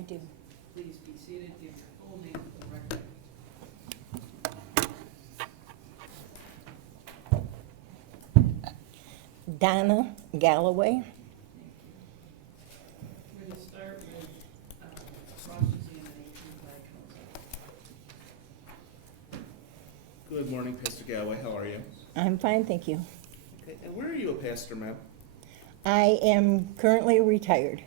I do. Please be seated. Give your full name for the record. Donna Galloway. We're going to start with cross-examination by counsel. Good morning, Pastor Galloway. How are you? I'm fine, thank you. Okay, and where are you a pastor, ma'am? I am currently retired.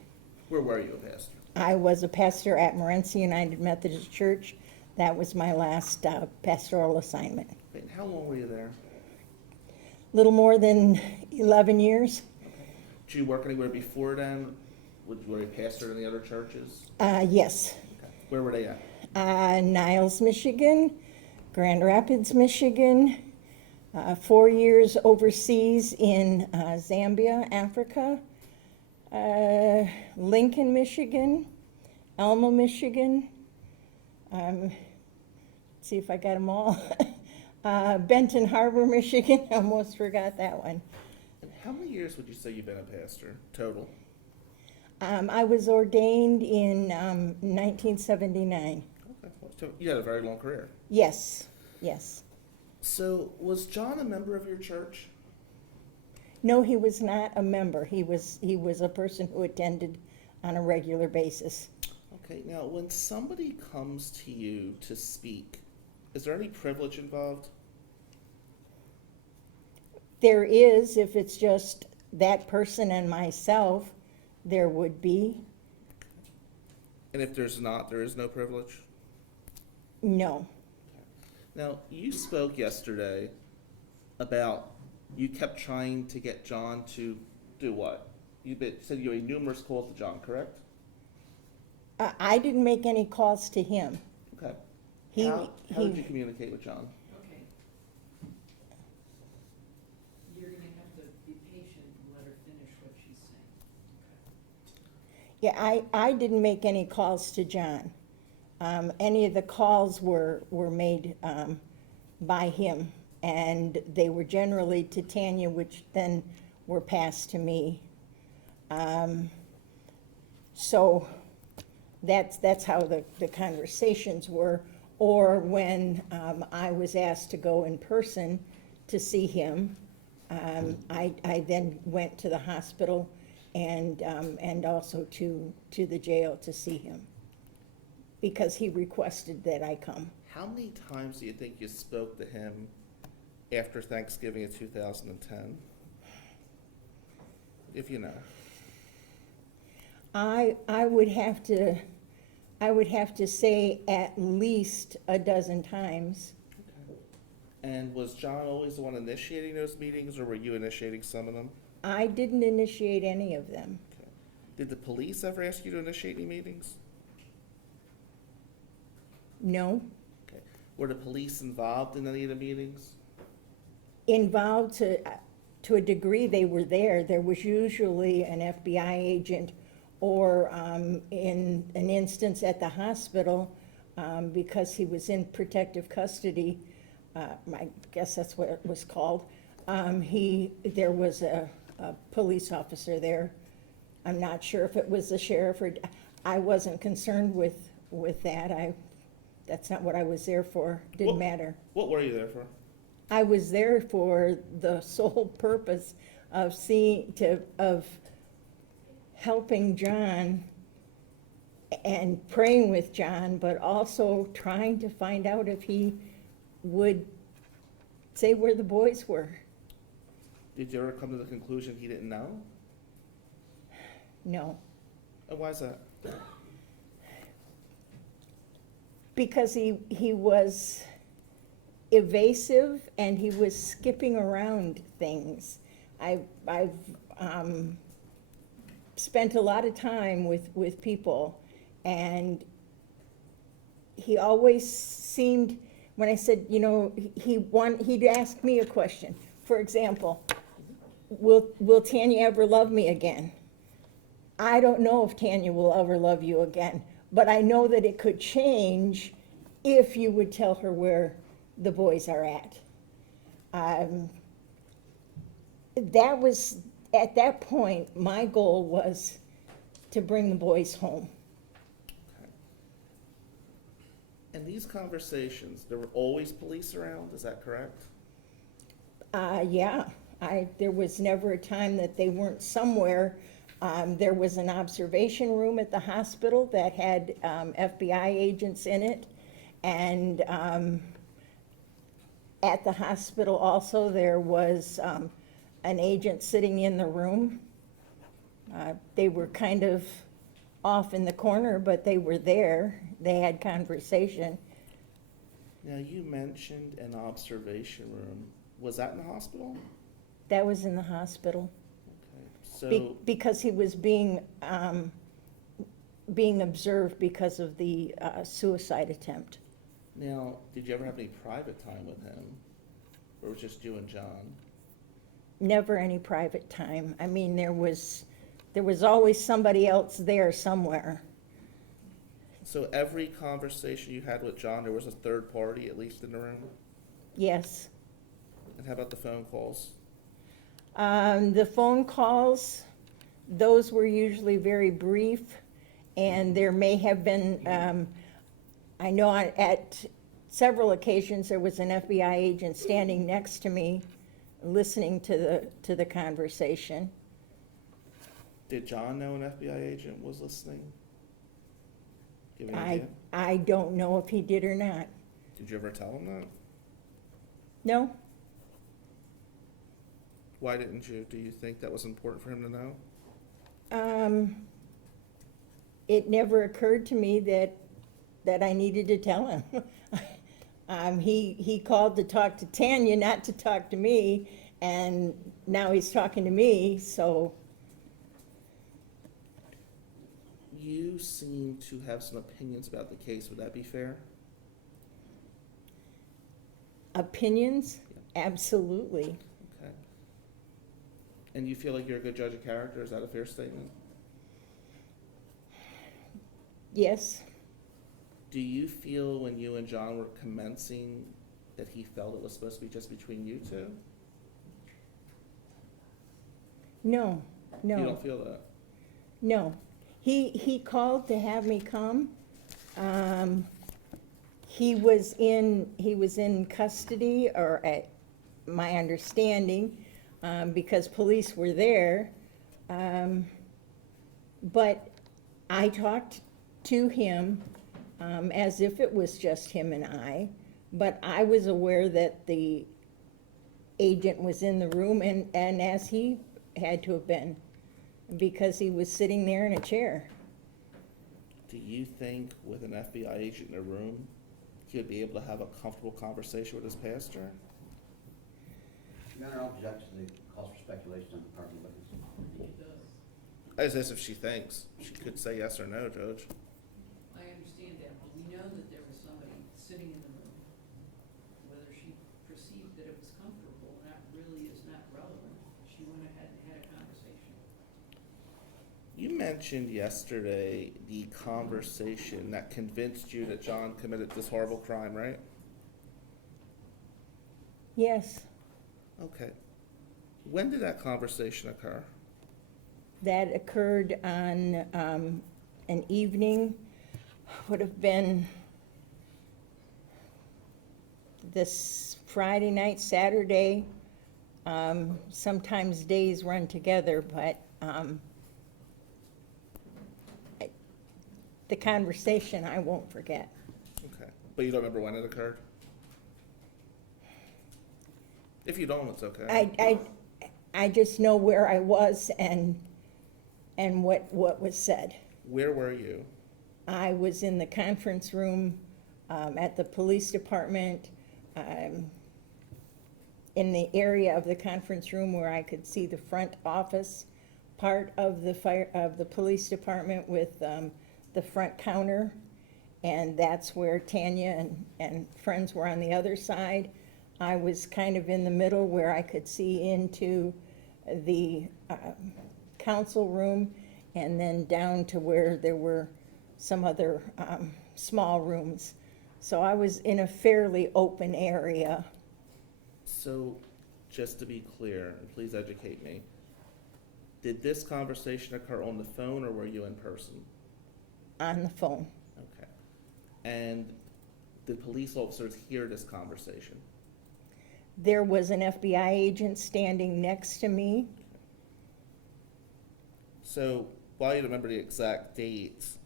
Where were you a pastor? I was a pastor at Morenci United Methodist Church. That was my last pastoral assignment. Wait, how long were you there? Little more than 11 years. Did you work anywhere before then? Were you pastored in the other churches? Yes. Okay. Where were they at? Niles, Michigan, Grand Rapids, Michigan, 4 years overseas in Zambia, Africa, Lincoln, Michigan, Elma, Michigan, see if I got them all, Benton Harbor, Michigan, almost forgot that one. And how many years would you say you've been a pastor total? I was ordained in 1979. Okay. So you had a very long career. Yes, yes. So was John a member of your church? No, he was not a member. He was a person who attended on a regular basis. Okay, now when somebody comes to you to speak, is there any privilege involved? There is, if it's just that person and myself, there would be. And if there's not, there is no privilege? No. Now, you spoke yesterday about you kept trying to get John to do what? You said you made numerous calls to John, correct? I didn't make any calls to him. Okay. He- How he- did you communicate with John? Okay. You're going to have to be patient and let her finish what she's saying. Yeah, I didn't make any calls to John. Any of the calls were made by him, and they were generally to Tanya, which then were passed to me. So that's how the conversations were. Or when I was asked to go in person to see him, I then went to the hospital and also to the jail to see him, because he requested that I come. How many times do you think you spoke to him after Thanksgiving of 2010? If you know. I would have to say at least a dozen times. And was John always the one initiating those meetings, or were you initiating some of them? I didn't initiate any of them. Okay. Did the police ever ask you to initiate any meetings? No. Okay. Were the police involved in any of the meetings? Involved to a degree, they were there. There was usually an FBI agent, or in an instance at the hospital, because he was in protective custody, I guess that's what it was called, there was a police officer there. I'm not sure if it was the sheriff, or I wasn't concerned with that. That's not what I was there for. Didn't matter. What were you there for? I was there for the sole purpose of helping John and praying with John, but also trying to find out if he would say where the boys were. Did you ever come to the conclusion he didn't know? No. And why is that? Because he was evasive and he was skipping around things. I've spent a lot of time with people, and he always seemed, when I said, he'd ask me a question. For example, will Tanya ever love me again? I don't know if Tanya will ever love you again, but I know that it could change if you would tell her where the boys are at. That was, at that point, my goal was to bring the boys home. In these conversations, there were always police around, is that correct? Yeah, there was never a time that they weren't somewhere. There was an observation room at the hospital that had FBI agents in it. And at the hospital also, there was an agent sitting in the room. They were kind of off in the corner, but they were there. They had conversation. Now, you mentioned an observation room. Was that in the hospital? That was in the hospital. Okay, so, Because he was being observed because of the suicide attempt. now, did you ever have any private time with him? Or was it just you and John? Never any private time. I mean, there was always somebody else there somewhere. So every conversation you had with John, there was a third party at least in the room? Yes. And how about the phone calls? The phone calls, those were usually very brief, and there may have been, I know at several occasions there was an FBI agent standing next to me, listening to the conversation. Did John know an FBI agent was listening? Do you have any idea? I don't know if he did or not. Did you ever tell him that? No, Why didn't you? Do you think that was important for him to know? it never occurred to me that I needed to tell him. He called to talk to Tanya, not to talk to me, and now he's talking to me, so. You seem to have some opinions about the case. Would that be fair? Opinions? Absolutely. Okay. And you feel like you're a good judge of character? Is that a fair statement? Yes. Do you feel when you and John were commencing that he felt it was supposed to be just between you two? No, You no, don't feel that? no. He called to have me come. He was in custody, or at my understanding, because police were there. But I talked to him as if it was just him and I, but I was aware that the agent was in the room, and as he had to have been, because he was sitting there in a chair. Do you think with an FBI agent in a room, he would be able to have a comfortable conversation with his pastor? Your Honor, I'll object to the calls for speculation on the part of the witness. I think it does. As if she thinks. She could say yes or no, Judge. I understand that, but we know that there was somebody sitting in the room. Whether she perceived that it was comfortable, that really is not relevant. She went ahead and had a conversation. You mentioned yesterday the conversation that convinced you that John committed this horrible crime, right? Yes, Okay. When did that conversation occur? that occurred on an evening, would have been this Friday night, Saturday. Sometimes days run together, but the conversation I won't forget. Okay. But you don't remember when it occurred? If you don't, it's okay. I just know where I was and what was said. Where were you? I was in the conference room at the police department, in the area of the conference room where I could see the front office part of the police department with the front counter, and that's where Tanya and friends were on the other side. I was kind of in the middle where I could see into the council room, and then down to where there were some other small rooms. So I was in a fairly open area. So, just to be clear, and please educate me, did this conversation occur on the phone or were you in person? On the phone. Okay. And did police officers hear this conversation? There was an FBI agent standing next to me. So, while you don't remember the exact dates,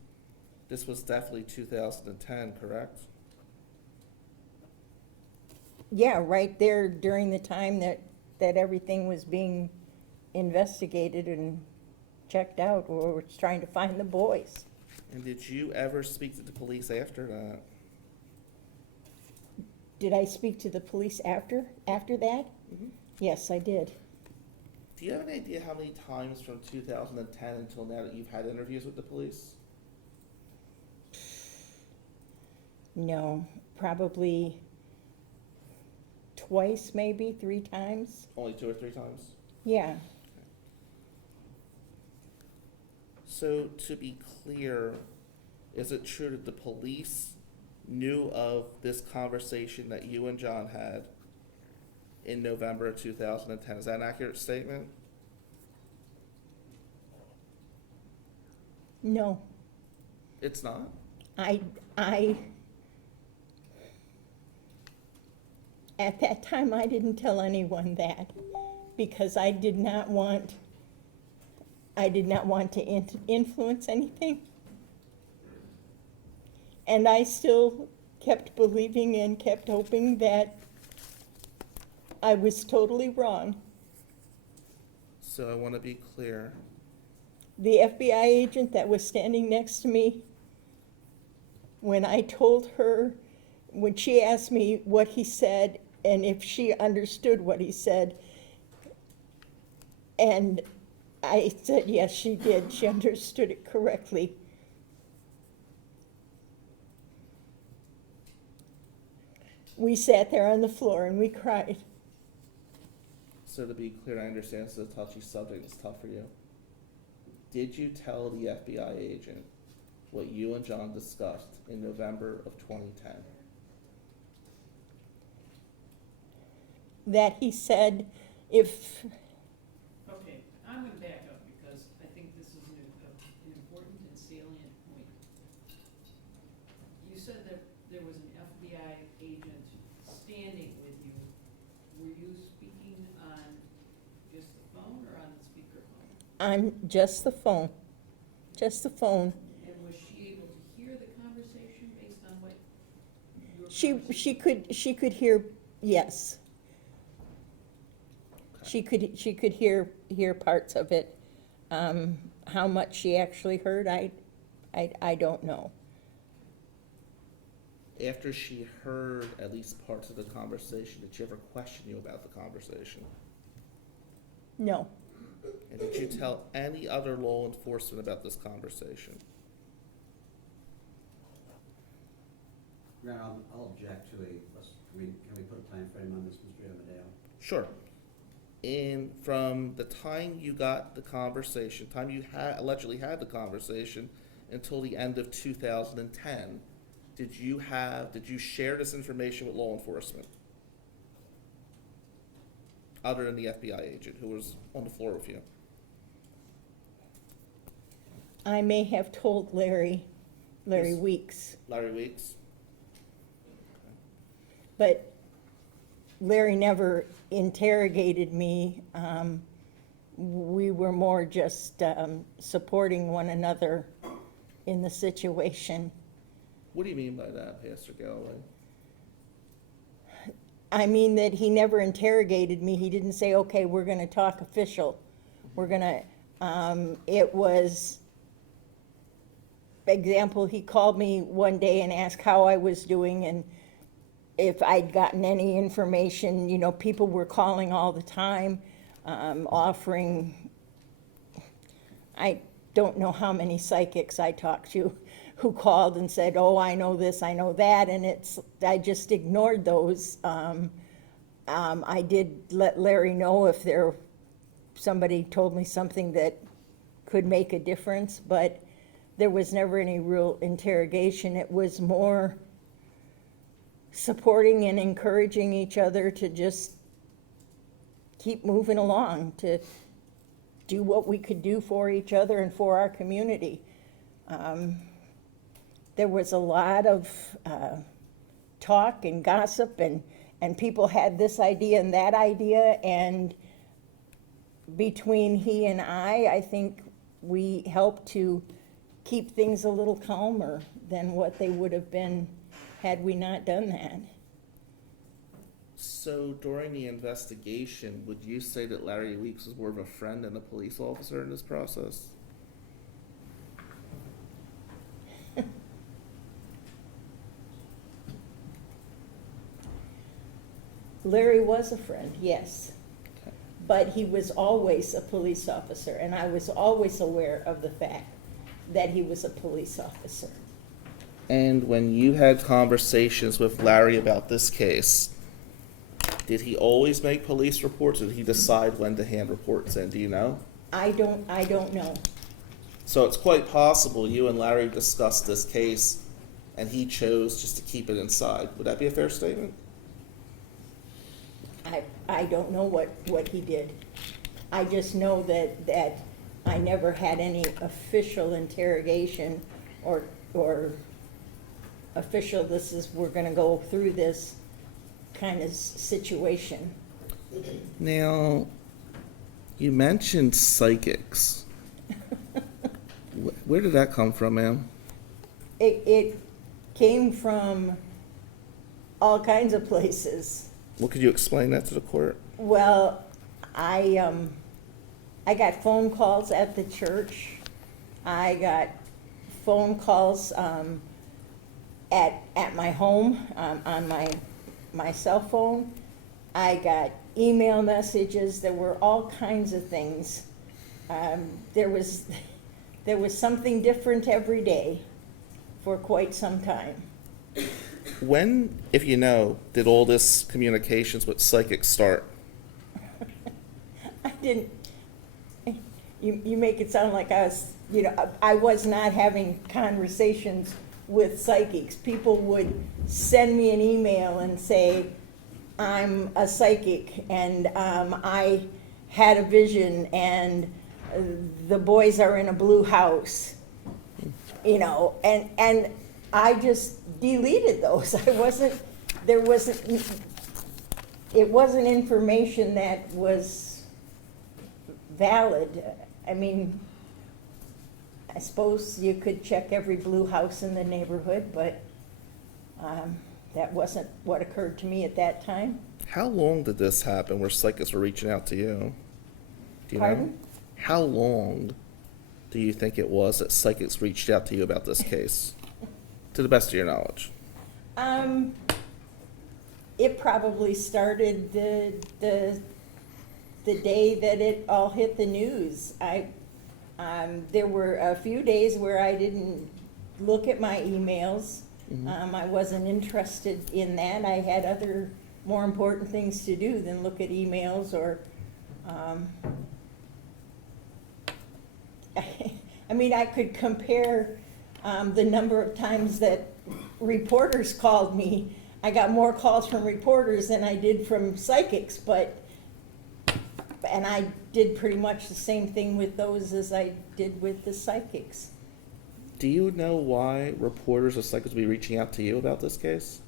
this was definitely 2010, correct? Yeah, right there during the time that everything was being investigated and checked out, or was trying to find the boys. And did you ever speak to the police after that? Did I speak to the police after that? Mhm. Yes, I did. Do you have an idea how many times from 2010 until now that you've had interviews with the police? No, probably twice, maybe 3 times. Only 2 or 3 times? Yeah. So, to be clear, is it true that the police knew of this conversation that you and John had in November of 2010? Is that an accurate statement? No, It's not? I, at that time, I didn't tell anyone that, because I did not want to influence anything. And I still kept believing and kept hoping that I was totally wrong. So I want to be clear. The FBI agent that was standing next to me, when I told her, when she asked me what he said and if she understood what he said, and I said yes, she did, she understood it correctly. We sat there on the floor and we cried. So to be clear, I understand this is a touchy subject, it's tough for you. Did you tell the FBI agent what you and John discussed in November of 2010? That he said if, Okay, I'm gonna back up because I think this is an important and salient point. You said that there was an FBI agent standing with you. Were you speaking on just the phone or on the speakerphone? on just the phone, And was she able to hear the conversation based on what your she could hear, yes. She could hear parts of it. How much she actually heard, I don't know. After she heard at least parts of the conversation, did she ever question you about the conversation? No, And did you tell any other law enforcement about this conversation? Your Honor, I'll object to can we put a time frame on this, Mr. Amadeo? Sure. And from the time you got the conversation, time you allegedly had the conversation, until the end of 2010, did you share this information with law enforcement? Other than the FBI agent who was on the floor with you? I may have told Larry Yes. Weeks, Larry Weeks? but Larry never interrogated me. We were more just supporting one another in the situation. What do you mean by that, Pastor Galloway? I mean that he never interrogated me. He didn't say, okay, we're going to talk official. We're going to, it was, example, he called me one day and asked how I was doing and if I'd gotten any information. You know, people were calling all the time, offering, I don't know how many psychics I talked to who called and said, oh, I know this, I know that, and I just ignored those. I did let Larry know if somebody told me something that could make a difference, but there was never any real interrogation. It was more supporting and encouraging each other to just keep moving along, to do what we could do for each other and for our community. There was a lot of talk and gossip, and people had this idea and that idea, and between he and I think we helped to keep things a little calmer than what they would have been had we not done that. So during the investigation, would you say that Larry Weeks was more of a friend than a police officer in this process? Larry was a friend, yes, Okay. but he was always a police officer, and I was always aware of the fact that he was a police officer. And when you had conversations with Larry about this case, did he always make police reports, or did he decide when to hand reports in? Do you know? I don't know. So it's quite possible you and Larry discussed this case, and he chose just to keep it inside. Would that be a fair statement? I don't know what he did. I just know that I never had any official interrogation or official, we're gonna go through this kind of situation. Now, you mentioned psychics. Where did that come from, ma'am? It came from all kinds of places. Well, could you explain that to the court? Well, I got phone calls at the church. I got phone calls at my home on my cell phone. I got email messages. There were all kinds of things. There was something different every day for quite some time. When, if you know, did all this communications with psychics start? I didn't, you make it sound like I was not having conversations with psychics. People would send me an email and say, I'm a psychic, and I had a vision, and the boys are in a blue house, and I just deleted those. It wasn't information that was valid. I mean, I suppose you could check every blue house in the neighborhood, but that wasn't what occurred to me at that time. How long did this happen where psychics were reaching out to you? Do you know? Pardon? How long do you think it was that psychics reached out to you about this case? To the best of your knowledge. It probably started the day that it all hit the news. There were a few days where I didn't look at my emails. I wasn't interested in that. I had other more important things to do than look at emails or, I mean, I could compare the number of times that reporters called me. I got more calls from reporters than I did from psychics, and I did pretty much the same thing with those as I did with the psychics. Do you know why reporters or psychics would be reaching out to you about this case?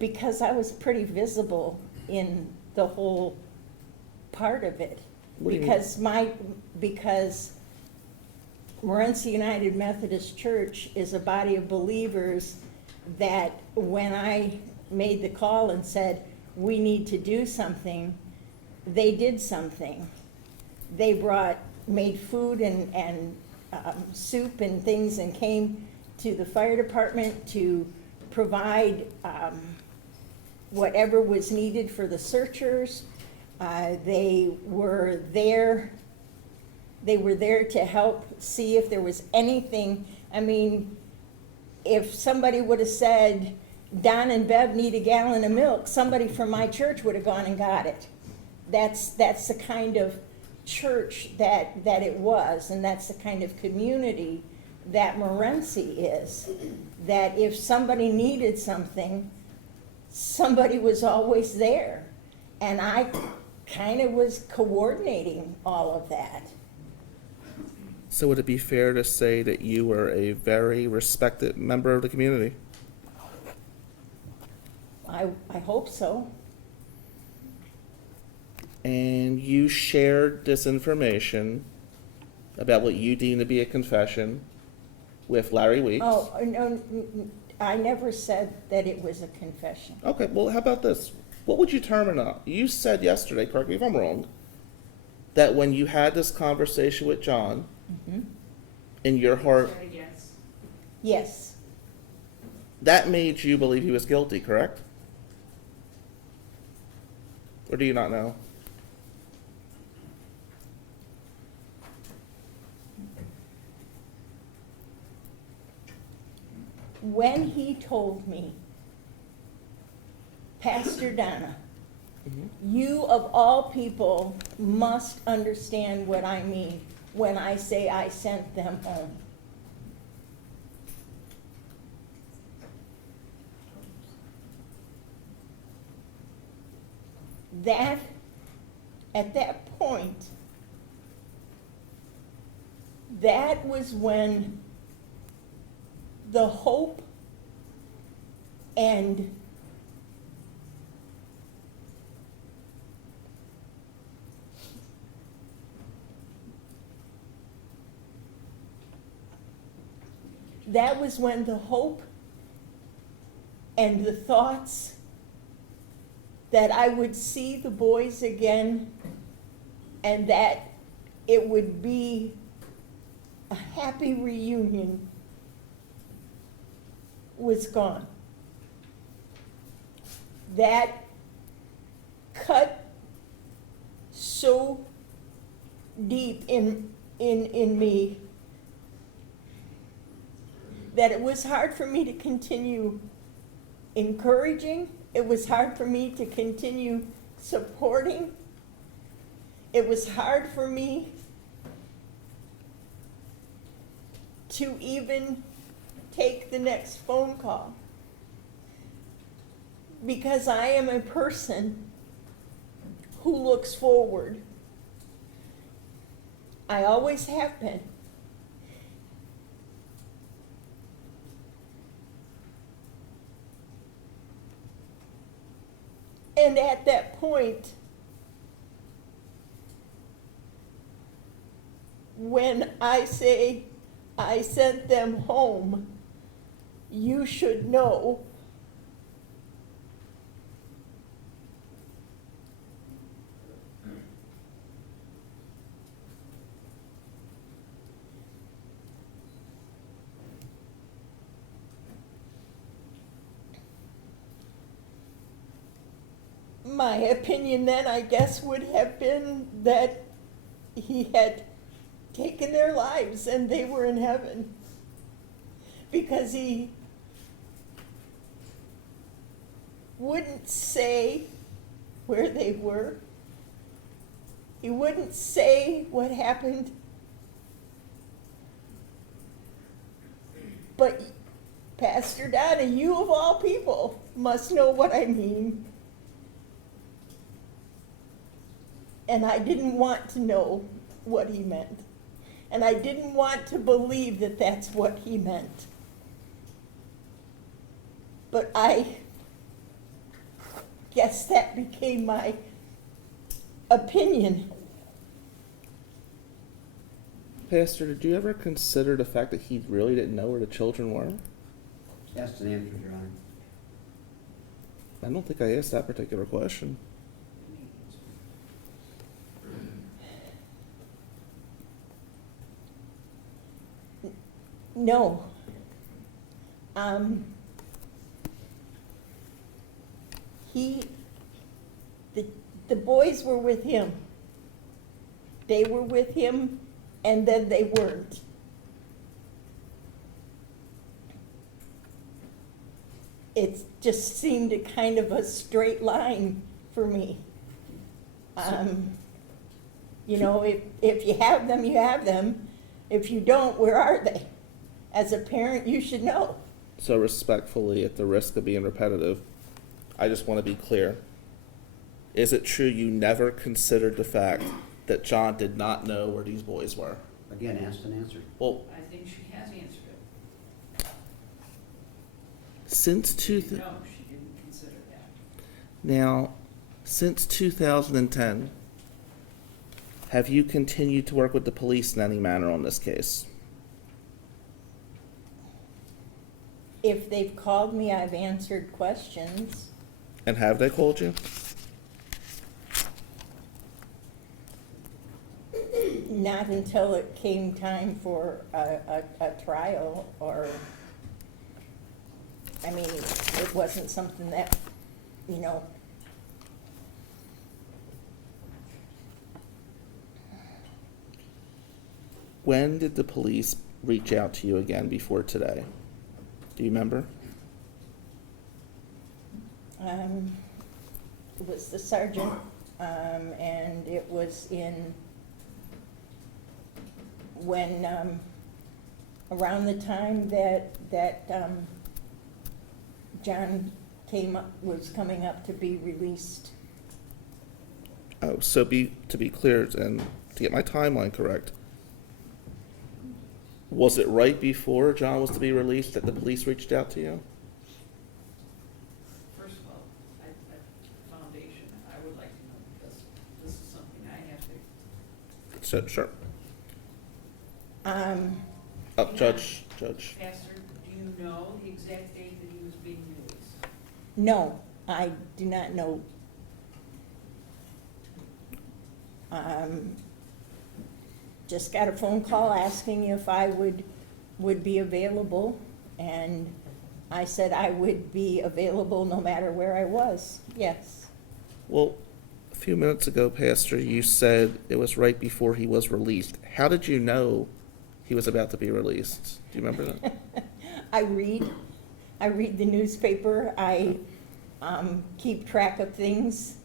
Because I was pretty visible in the whole part of it. What do you mean? Because Morenci United Methodist Church is a body of believers that when I made the call and said, we need to do something, they did something. They made food and soup and things and came to the fire department to provide whatever was needed for the searchers. They were there to help see if there was anything. I mean, if somebody would have said, Don and Bev need a gallon of milk, somebody from my church would have gone and got it. That's the kind of church that it was, and that's the kind of community that Morenci is. That if somebody needed something, somebody was always there. And I kind of was coordinating all of that. So would it be fair to say that you were a very respected member of the community? I hope so. And you shared this information about what you deem to be a confession with Larry Weeks. Oh, no, I never said that it was a confession. Okay, well, how about this? What would you term or not? You said yesterday, correct me if I'm wrong, that when you had this conversation with John, Mhm. in your heart, Said a yes. Yes, that made you believe he was guilty, correct? Or do you not know? when he told me, Pastor Donna, you of all people must understand what I mean when I say I sent them home. That, at that point, that was when the hope and that was when the hope and the thoughts that I would see the boys again and that it would be a happy reunion was gone. That cut so deep in me that it was hard for me to continue encouraging. It was hard for me to continue supporting. It was hard for me to even take the next phone call, because I am a person who looks forward. I always have been. And at that point, when I say I sent them home, you should know my opinion then, I guess, would have been that he had taken their lives and they were in heaven, because he wouldn't say where they were. He wouldn't say what happened. But Pastor Donna, you of all people must know what I mean. And I didn't want to know what he meant. And I didn't want to believe that that's what he meant. But I guess that became my opinion. Pastor, did you ever consider the fact that he really didn't know where the children were? Asked and answered, Your Honor. I don't think I asked that particular question. No. The boys were with him. They were with him, and then they weren't. It just seemed a kind of a straight line for me. You know, if you have them, you have them. If you don't, where are they? As a parent, you should know. So respectfully, at the risk of being repetitive, I just want to be clear. Is it true you never considered the fact that John did not know where these boys were? Again, asked and answered. Well, I think she has answered it. since No, she didn't consider that. Now, since 2010, have you continued to work with the police in any manner on this case? If they've called me, I've answered questions. And have they called you? Not until it came time for a trial, or, I mean, it wasn't something that, you know. When did the police reach out to you again before today? Do you remember? It was the sergeant, and it was when, around the time that John was coming up to be released. Oh, so to be clear and to get my timeline correct, was it right before John was to be released that the police reached out to you? First of all, foundation, I would like to know, because this is something I have to, So, sure. Um, Judge. Pastor, do you know the exact date that he was being released? No, I do not know. Just got a phone call asking if I would be available, and I said I would be available no matter where I was, yes. Well, a few minutes ago, Pastor, you said it was right before he was released. How did you know he was about to be released? Do you remember that? I read the newspaper, I keep track of things.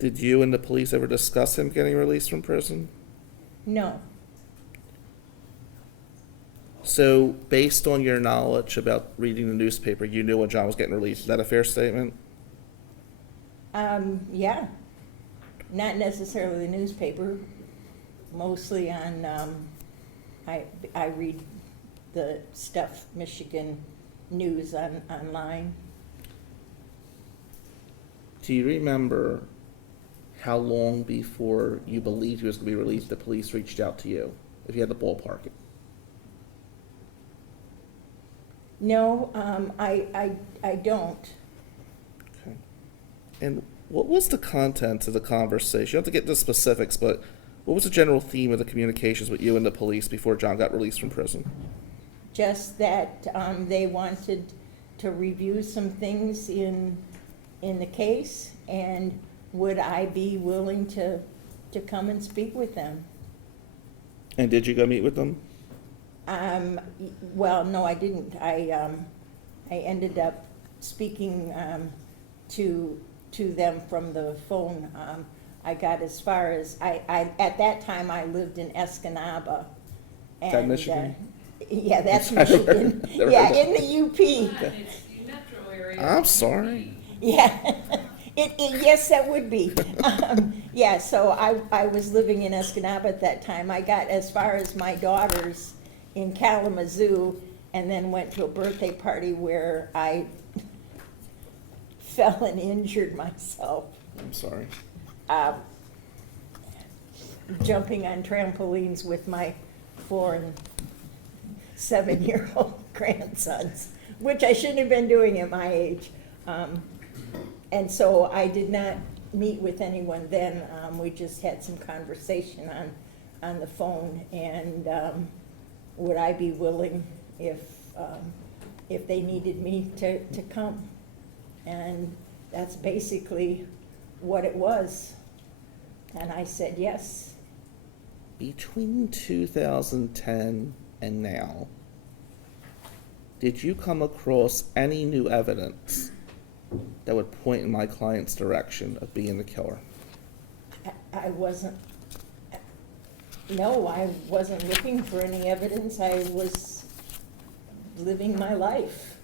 Did you and the police ever discuss him getting released from prison? No, So, based on your knowledge about reading the newspaper, you knew when John was getting released. Is that a fair statement? yeah, not necessarily the newspaper, mostly on, I read the stuff, Michigan news online. Do you remember how long before you believed he was going to be released the police reached out to you, if you had to ballpark it? No, I don't. Okay. And what was the content of the conversation? You don't have to get into specifics, but what was the general theme of the communications with you and the police before John got released from prison? Just that, they wanted to review some things in the case, and would I be willing to come and speak with them? And did you go meet with them? Well, no, I didn't. I ended up speaking, to them from the phone. I got as far as, at that time, I lived in Escanaba. Is that and, Michigan? Yeah, that's I've never Michigan. heard- never Yeah, heard that. in the UP. Come on, it's the metro area. I'm sorry. Yeah, yes, that would be. Yeah, so I was living in Escanaba at that time. I got as far as my daughter's in Kalamazoo, and then went to a birthday party where I fell and injured myself, I'm sorry. jumping on trampolines with my 4- and 7-year-old grandsons, which I shouldn't have been doing at my age. And so I did not meet with anyone then. We just had some conversation on the phone, and would I be willing if they needed me to come? And that's basically what it was. And I said yes. Between 2010 and now, did you come across any new evidence that would point in my client's direction of being the killer? I wasn't, no, I wasn't looking for any evidence. I was living my life.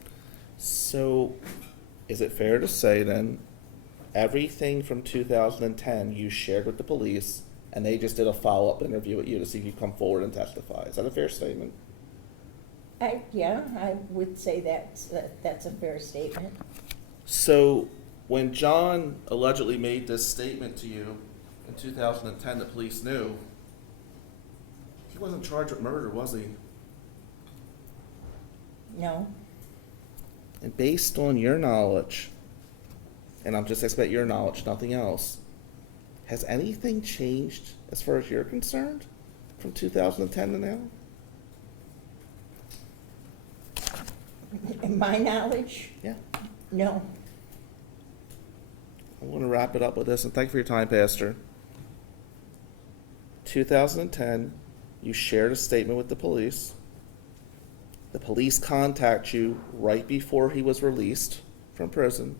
So, is it fair to say then, everything from 2010 you shared with the police, and they just did a follow-up interview with you to see if you come forward and testify? Is that a fair statement? Yeah, I would say that's a fair statement. So, when John allegedly made this statement to you in 2010, the police knew, he wasn't charged with murder, was he? No, And based on your knowledge, and I'm just asking about your knowledge, nothing else, has anything changed as far as you're concerned from 2010 to now? in my knowledge, Yeah. no. I want to wrap it up with this, and thank you for your time, Pastor. 2010, you shared a statement with the police. The police contact you right before he was released from prison,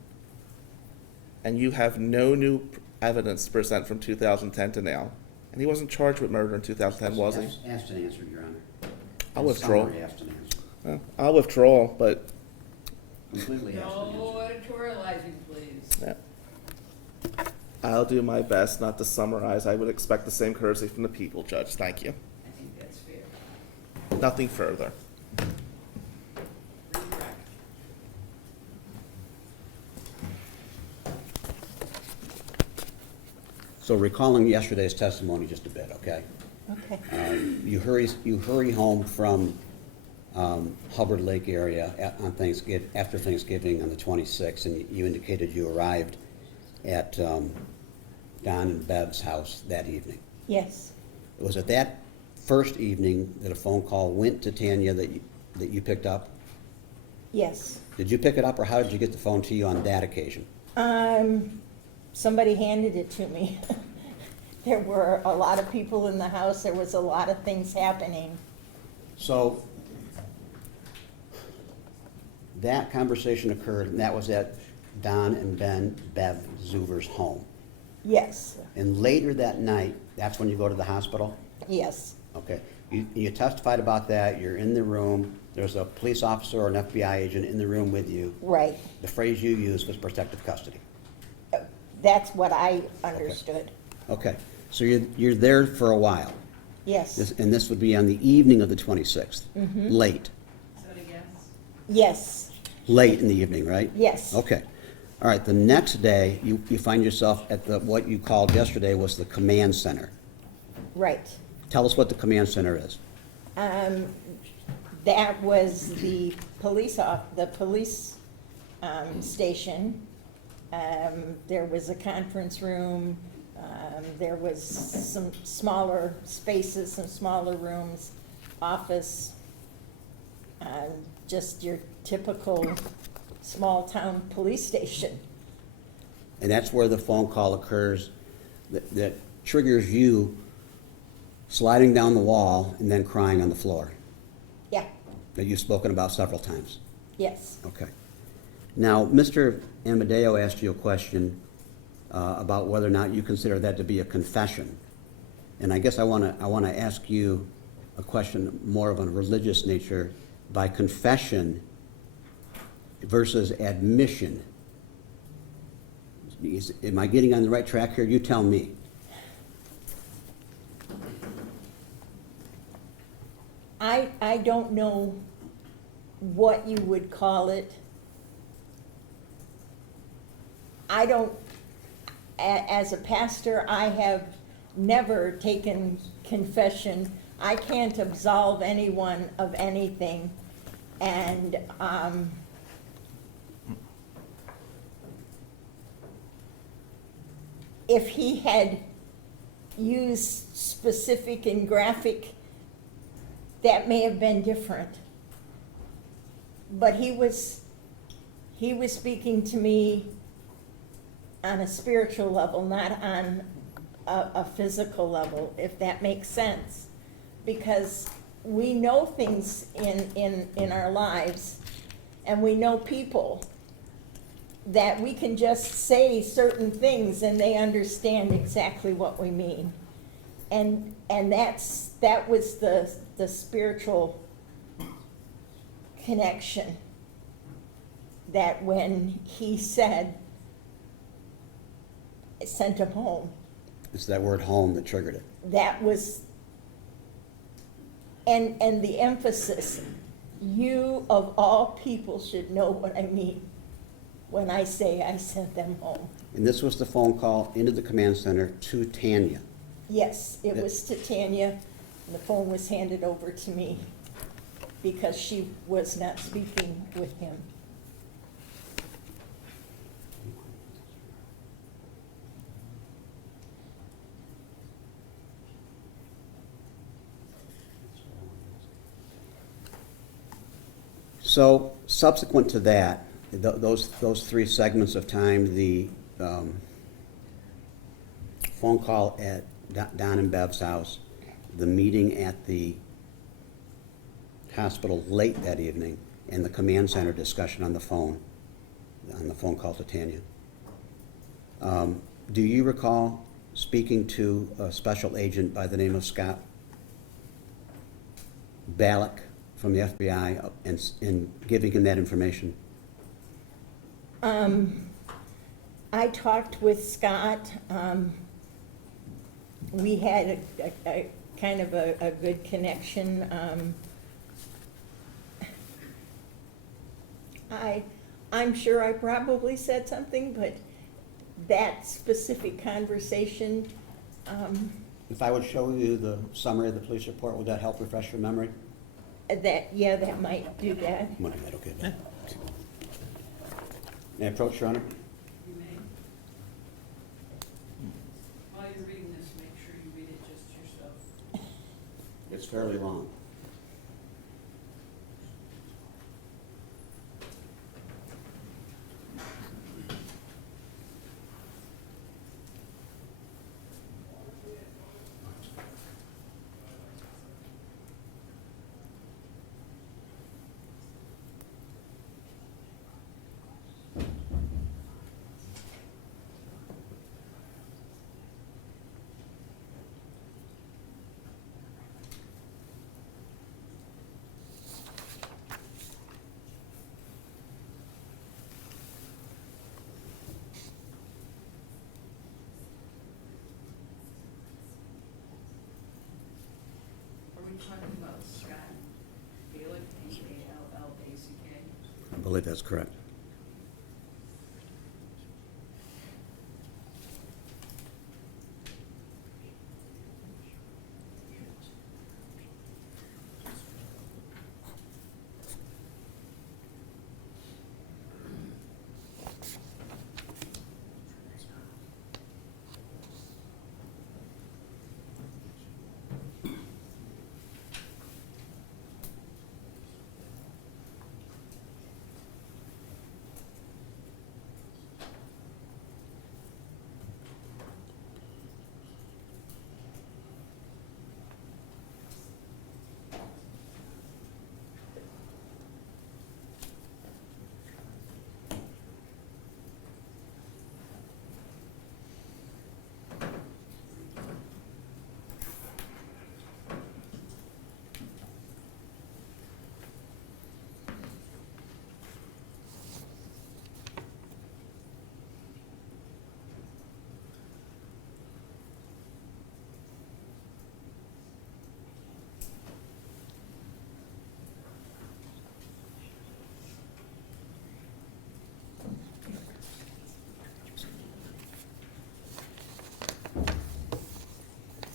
and you have no new evidence to present from 2010 to now. And he wasn't charged with murder in 2010, was he? Asked and answered, Your Honor. I'll In withdraw. summary, asked and answered. I'll withdraw, but Completely asked and No answered. editorializing, please. yeah. I'll do my best not to summarize. I would expect the same courtesy from the people, Judge. Thank you. I think that's fair. Nothing further. Retract. So recalling yesterday's testimony just a bit, okay? Okay, You hurry home from Hubbard Lake area on Thanksgiving, after Thanksgiving on the 26th, and you indicated you arrived at Don and Bev's house that evening. yes, It was at that first evening that a phone call went to Tanya that you picked up? yes. Did you pick it up, or how did you get the phone to you on that occasion? Somebody handed it to me. There were a lot of people in the house, there was a lot of things happening. So that conversation occurred, and that was at Don and Bev Zuvers' home. Yes, And later that night, that's when you go to the hospital? yes, Okay. You testified about that, you're in the room, there's a police officer or an FBI agent in the room with you. right. The phrase you used was protective custody. That's what I understood. Okay, so you're there for a while, Yes, and this would be on the evening of the 26th? Late, Is that a guess? yes, late in the evening, right? yes, Okay. All right, the next day, you find yourself at what you called yesterday was the command center. right. Tell us what the command center is. That was the police station. There was a conference room, there was some smaller spaces, some smaller rooms, office, just your typical small-town police station. And that's where the phone call occurs that triggers you sliding down the wall and then crying on the floor, Yeah, that you've spoken about several times. yes, Okay. Now, Mr. Amadeo asked you a question about whether or not you consider that to be a confession. And I guess I want to ask you a question more of a religious nature. By confession versus admission, am I getting on the right track here? You tell me. I don't know what you would call it. I don't, as a pastor, I have never taken confession. I can't absolve anyone of anything. And, if he had used specific and graphic, that may have been different. But he was speaking to me on a spiritual level, not on a physical level, if that makes sense. Because we know things in our lives, and we know people that we can just say certain things and they understand exactly what we mean. And that was the spiritual connection, that when he said, it sent him home, It's that word home that triggered it. that was, and the emphasis, you of all people should know what I mean when I say I sent them home. And this was the phone call into the command center to Tanya. Yes, it was to Tanya, and the phone was handed over to me because she was not speaking with him. So subsequent to that, those three segments of time, the phone call at Don and Bev's house, the meeting at the hospital late that evening, and the command center discussion on the phone call to Tanya. Do you recall speaking to a special agent by the name of Scott Ballack from the FBI and giving him that information? I talked with Scott. We had a kind of a good connection. I'm sure I probably said something, but that specific conversation, If I would show you the summary of the police report, would that help refresh your memory? that might do that. Might, okay. May I approach, Your Honor? You may. While you're reading this, make sure you read it just yourself. It's fairly long. Are we talking about Scott Ballack, Ballack? I believe that's correct.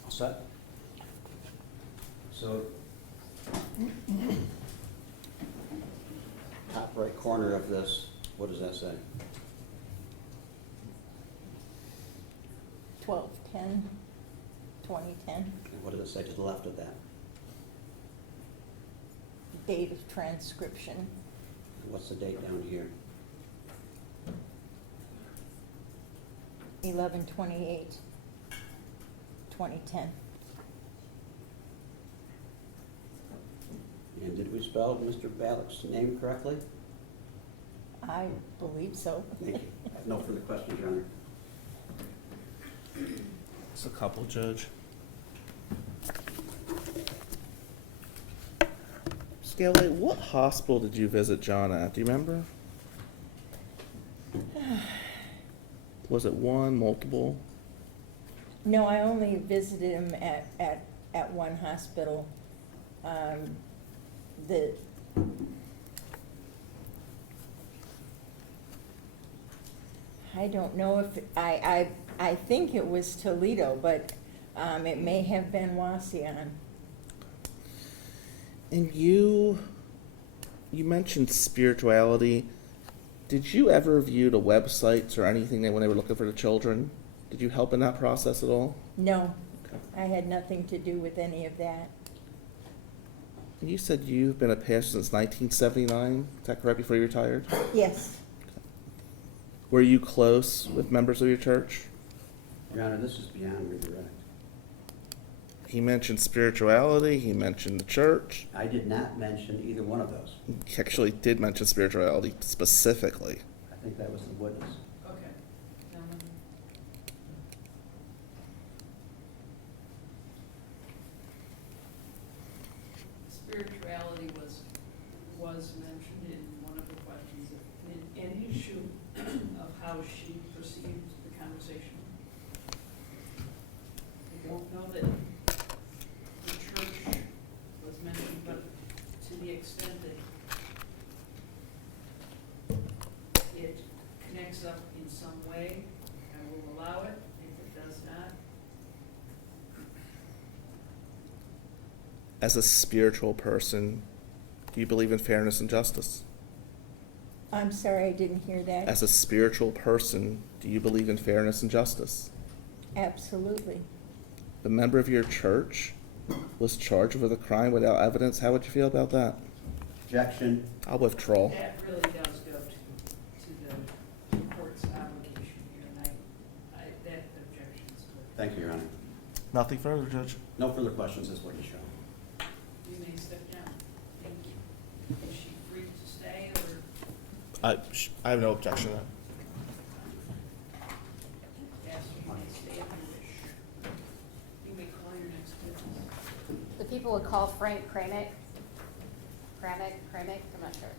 Set. So, top right corner of this, what does that say? 12/10/2010, And what does it say to the left of that? date of transcription. And what's the date down here? 11/28/2010. And did we spell Mr. Ballack's name correctly? I believe so. Thank you. I have no further questions, Your Honor. Just a couple, Judge. Galloway, what hospital did you visit John at? Do you remember? Was it one, multiple? No, I only visited him at one hospital. I don't know if, I think it was Toledo, but it may have been Waseon. And you mentioned spirituality. Did you ever view the websites or anything when they were looking for the children? Did you help in that process at all? No, Okay. I had nothing to do with any of that. And you said you've been a pastor since 1979. Is that correct? Before you retired? Yes, Were you close with members of your church? Your Honor, this is beyond redirect. He mentioned spirituality. He mentioned the church. I did not mention either one of those. He actually did mention spirituality specifically. I think that was the witness. Okay. Spirituality was mentioned in one of the questions, an issue of how she perceived the conversation. I don't know that the church was mentioned, but to the extent that it connects up in some way, I will allow it. If it does not, As a spiritual person, do you believe in fairness and justice? I'm sorry, I didn't hear that. As a spiritual person, do you believe in fairness and justice? Absolutely. The member of your church was charged with a crime without evidence. How would you feel about that? Objection. I'll withdraw. that really does go to the court's obligation here, and that objection's good. Thank you, Your Honor. Nothing further, Judge. No further questions as witness shown. You may step down. Thank you. Is she free to stay, or? I have no objection to that. Yes, you may stay if you wish. You may call your next witness. The people would call Frank Kramick. Kramick, I'm not sure.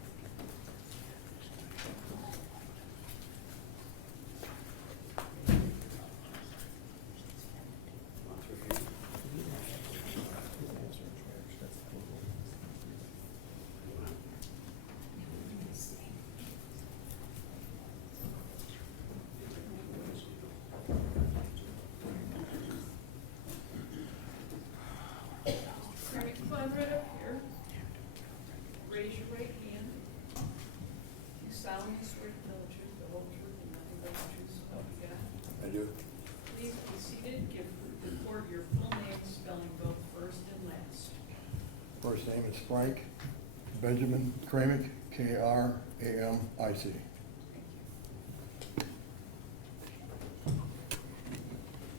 Kramer, climb right up here. Raise your right hand. You solemnly swear to tell the truth, the whole truth, and nothing but the truth, so help you God. I do. Please be seated. Give the court your full name, spelling both first and last. First name is Frank Benjamin Kramick, K-R-A-M-I-C.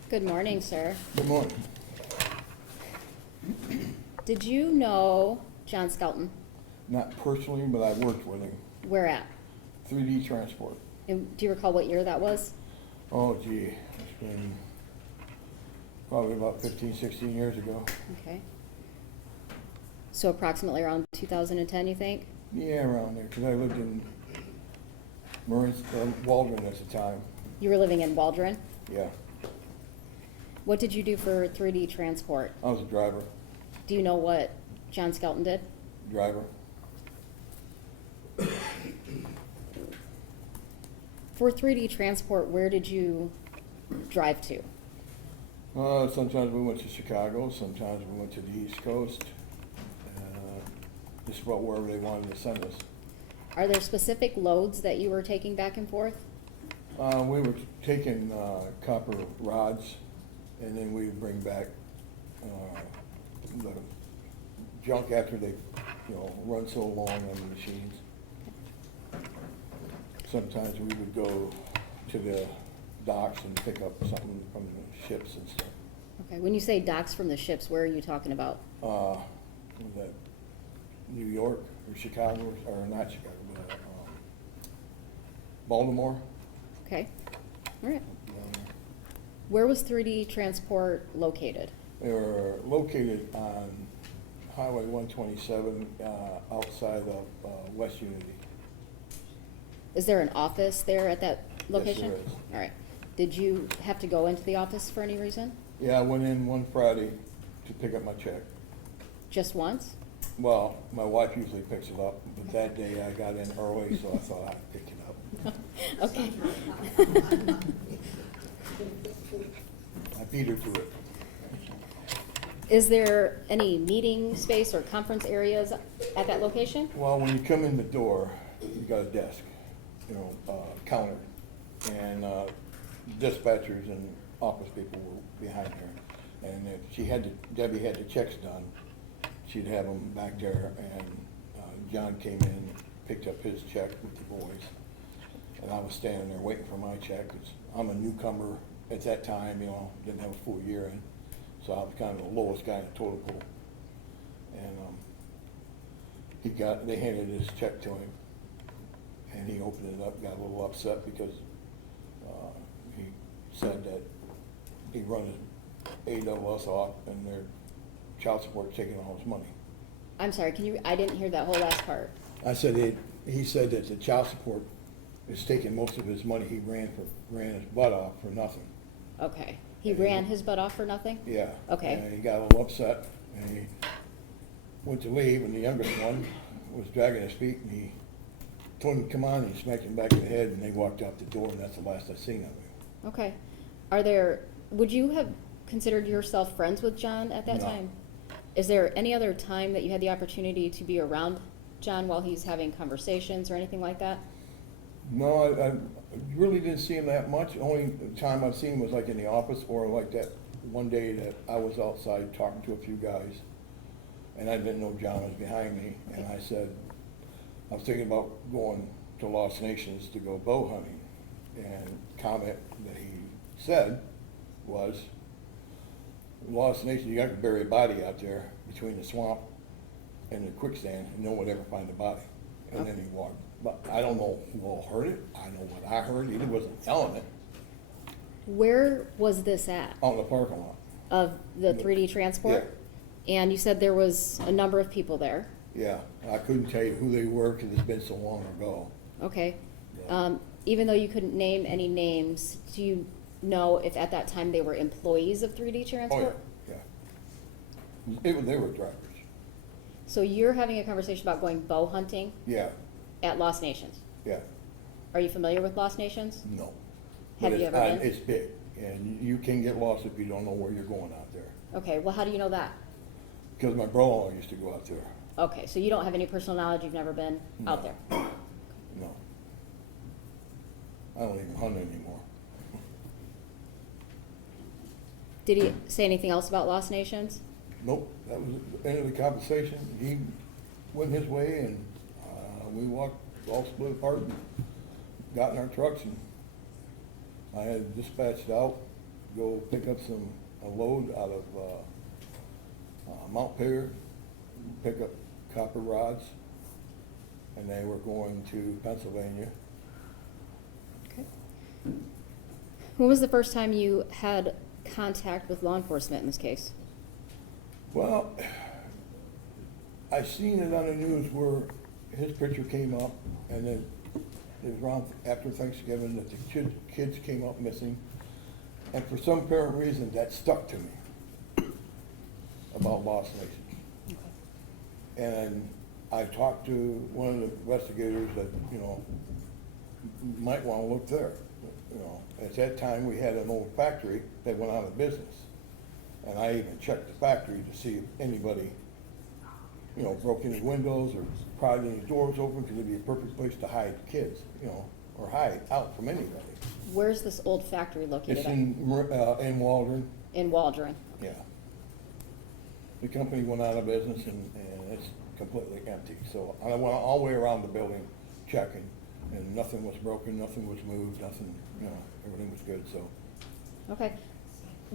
Good morning, sir. Good morning. Did you know John Skelton? Not personally, but I worked with him. Where at? 3D Transport. And do you recall what year that was? Oh gee, it's been probably about 15, 16 years ago. Okay. So approximately around 2010, you think? Yeah, around there, because I lived in Waldron at the time. You were living in Waldron? Yeah, What did you do for 3D Transport? I was a driver. Do you know what John Skelton did? Driver. For 3D Transport, where did you drive to? Sometimes we went to Chicago, sometimes we went to the East Coast. Just about wherever they wanted to send us. Are there specific loads that you were taking back and forth? We were taking copper rods, and then we would bring back the junk after they, run so long on the machines. Sometimes we would go to the docks and pick up something from the ships and stuff. Okay, when you say docks from the ships, where are you talking about? That New York or Chicago, or not Chicago, but Baltimore. Okay, all right. down there. Where was 3D Transport located? They were located on Highway 127 outside of West Unity. Is there an office there at that location? there is. All right. Did you have to go into the office for any reason? Yeah, I went in one Friday to pick up my check. Just once? Well, my wife usually picks it up, but that day I got in early, so I thought I'd pick it up. Okay. I beat her to it. Is there any meeting space or conference areas at that location? Well, when you come in the door, you got a desk, counter, and dispatchers and office people were behind her. And if Debbie had the checks done, she'd have them back there, and John came in, picked up his check with the boys, and I was standing there waiting for my check, 'cause I'm a newcomer at that time, didn't have a full year in, so I was kind of the lowest guy in the total pool. And they handed his check to him, and he opened it up, got a little upset because he said that he run his AWS off and their child support taking all his money. I'm sorry, I didn't hear that whole last part. I said he said that the child support is taking most of his money. He ran his butt off for nothing. Okay. He ran his butt off for nothing? Yeah. Okay. And he got a little upset, and he went to leave, and the youngest one was dragging his feet, and he told him to come on, and he smacked him back in the head, and they walked out the door, and that's the last I seen of him. Okay. Would you have considered yourself friends with John at that No. time? Is there any other time that you had the opportunity to be around John while he's having conversations or anything like that? No, I really didn't see him that much. The only time I've seen him was like in the office, or like that one day that I was outside talking to a few guys, and I didn't know John was behind me, and I said, I was thinking about going to Lost Nations to go bow hunting, and comment that he said was, Lost Nations, you got to bury a body out there between the swamp and the quicksand, and no one would ever find the body. And then he walked. But I don't know who all heard it. I know what I heard. He wasn't telling it. Where was this at? Out in the parking lot. Of the 3D transport? And you said there was a number of people there. Yeah, I couldn't tell you who they were because it's been so long ago. Okay. Yeah. Even though you couldn't name any names, do you know if at that time they were employees of 3D Oh, Transport? yeah. They were drivers. So you're having a conversation about going bow hunting Yeah, at Lost Nations. yeah, Are you familiar with Lost Nations? no. Have But you it's- ever been? It's big, and you can get lost if you don't know where you're going out there. Okay, well, how do you know that? Because my brother-in-law used to go out there. Okay, so you don't have any personal knowledge, you've never been out No. there? No. I don't even hunt anymore. Did he say anything else about Lost Nations? Nope, that was the end of the conversation. He went his way, and we walked, all split apart, and got in our trucks, and I had dispatched out, go pick up a load out of Mount Pear, pick up copper rods, and they were going to Pennsylvania. Okay. When was the first time you had contact with law enforcement in this case? Well, I seen it on the news where his picture came up, and then it was around after Thanksgiving that the kids came up missing. And for some apparent reason, that stuck to me about Lost Nations. And I talked to one of the investigators that, might want to look there. At that time, we had an old factory that went out of business. And I even checked the factory to see if anybody, broke any windows or pried any doors open, because it'd be a perfect place to hide kids, or hide out from anybody. Where's this old factory located It's at? in Waldron, In Waldron. yeah. The company went out of business, and it's completely empty. So I went all the way around the building checking, and nothing was broken, nothing was moved, nothing, everything was good, so. Okay.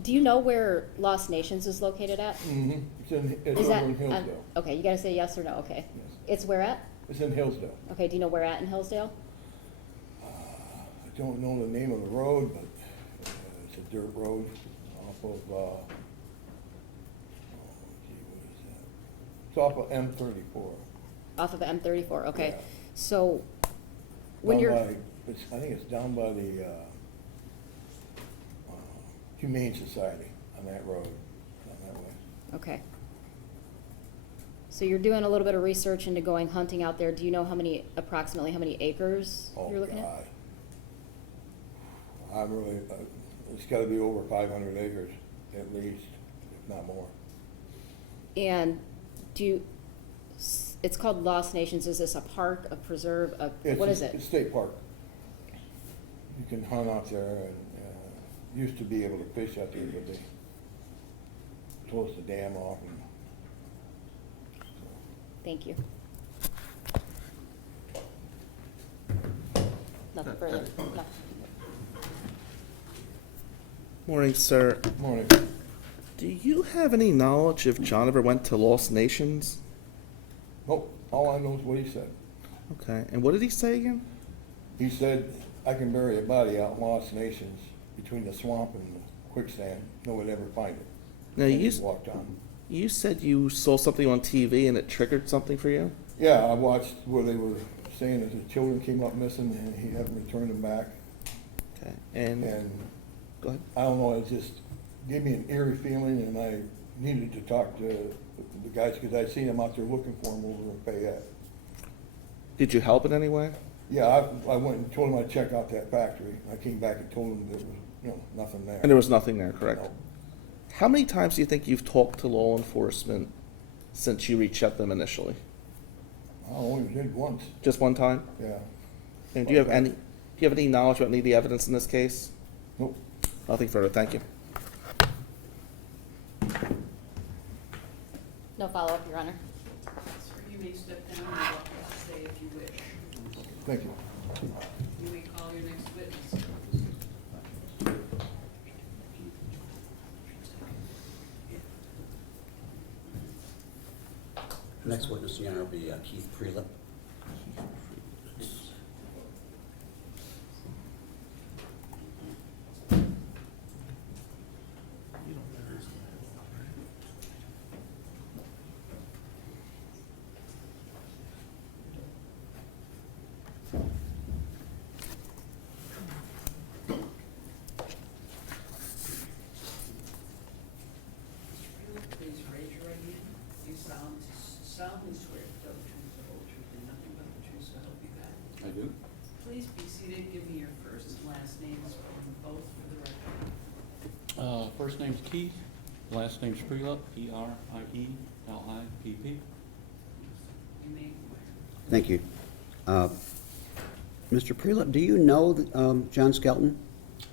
Do you know where Lost Nations is located at? It's Is over that in Hillsdale. okay, you gotta say yes or no, okay. Yes. It's where at? It's in Hillsdale. Okay, do you know where at in Hillsdale? I don't know the name of the road, but it's a dirt road off of, what is that? It's off of M34. Off of M34, okay. Yeah. So, when Down you're, by- I think it's down by the Humane Society on that road, down that way. okay. So you're doing a little bit of research into going hunting out there. Do you know approximately how many acres Oh, you're looking at? God. I'm really, it's gotta be over 500 acres at least, if not more. And it's called Lost Nations, is this a park, a preserve, what is It's it? a state park. You can hunt out there and, used to be able to fish out there, but they closed the dam off and. Thank you. Nothing further. No. Morning, sir. Morning. Do you have any knowledge if John ever went to Lost Nations? Nope, all I know is what he said. Okay, and what did he say again? He said, I can bury a body out in Lost Nations between the swamp and the quicksand, no one would ever find it. Now, And you, he walked on. you said you saw something on TV and it triggered something for you? Yeah, I watched where they were saying that the children came up missing and he hadn't returned them back. Okay, and, And go ahead. I don't know, it just gave me an eerie feeling and I needed to talk to the guys because I seen them out there looking for them over in Fayette. Did you help in any way? Yeah, I went and told them I'd check out that factory. I came back and told them there was, nothing there. And there was nothing there, correct? No. How many times do you think you've talked to law enforcement since you reached out to them initially? I only did once, Just one time? yeah. And do you have any knowledge about any of the evidence in this case? Nope. Nothing further, thank you. No follow-up, Your Honor. Sir, you may step down and welcome to say if you wish. Thank you. You may call your next witness. Next witness, Your Honor, will be Keith Prelip. Please raise your right hand. You solemnly swear to tell the truth, the whole truth, and nothing but the truth, so help you God. I do. Please be seated. Give me your first and last names, both for the record. First name's Keith, last name's Prelip, P-R-I-E-L-I-P-P. You may inquire. Thank you. Mr. Prelip, do you know John Skelton?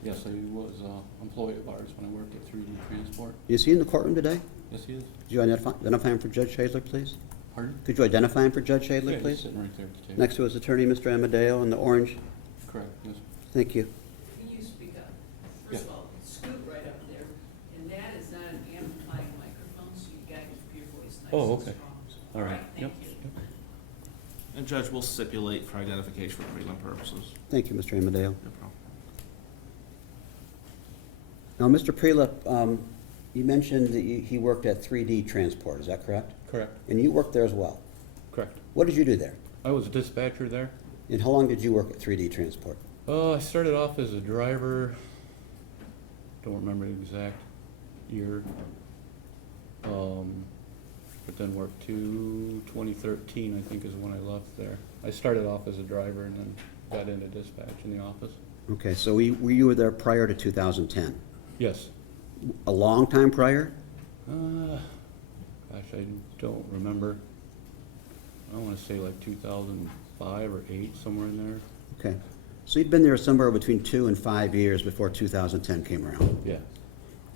Yes, he was an employee of ours when I worked at 3D Transport. Is he in the courtroom today? Yes, he is. Could you identify him for Judge Shadler, please? Pardon? Could you identify him for Judge Yeah, Shadler, he's please? sitting right there at the table. Next to his attorney, Mr. Amadeo, in the orange. Correct, yes. Thank you. Can you speak up? First of all, scoot right up there, and that is not an amplifying microphone, so you gotta keep your voice nice Oh, and okay. strong. All right, Thank yep. you. And Judge, we'll stipulate for identification for prelim purposes. Thank you, Mr. Amadeo. No problem. Now, Mr. Prelip, you mentioned that he worked at 3D Transport, is that correct? Correct, And you worked there as well. correct. What did you do there? I was a dispatcher there. And how long did you work at 3D Transport? I started off as a driver, don't remember the exact year. But then worked to 2013, I think is when I left there. I started off as a driver and then got into dispatch in the office. Okay, so you were there prior to 2010? Yes. A long time prior? Gosh, I don't remember. I wanna say like 2005 or 8, somewhere in there. Okay. So you'd been there somewhere between 2 and 5 years before 2010 came around. Yeah.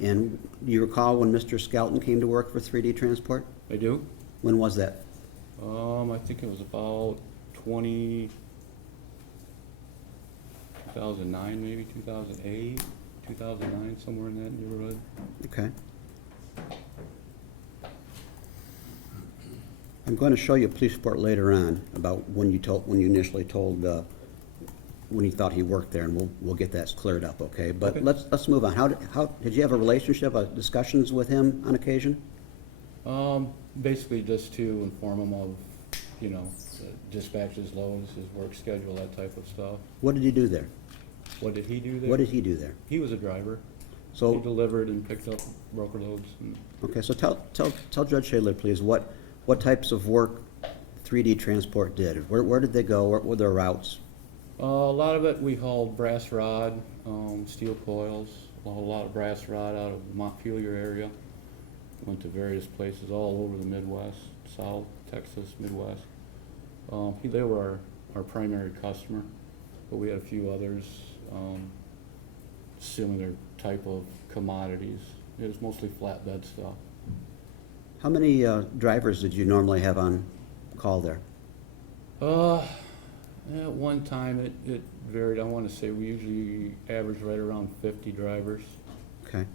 And you recall when Mr. Skelton came to work for 3D Transport? I do? When was that? I think it was about 2009, maybe 2008, 2009, somewhere in that neighborhood. Okay. I'm going to show you a police report later on about when you initially told, when you thought he worked there, and we'll get that cleared up, okay? But Okay. let's move on. How did you have a relationship, discussions with him on occasion? Basically just to inform him of, dispatches, loads, his work schedule, that type of stuff. What did he do there? What did he do there? What did he do there? He was a driver. He So, delivered and picked up broker loads. And okay, so tell Judge Shadler, please, what types of work 3D Transport did? Where did they go? What were their routes? A lot of it, we hauled brass rod, steel coils, a lot of brass rod out of Montpelier area. Went to various places all over the Midwest, South, Texas, Midwest. They were our primary customer, but we had a few others, similar type of commodities. It was mostly flatbed stuff. How many drivers did you normally have on call there? At one time it varied. I want to say we usually average right around 50 drivers. Okay.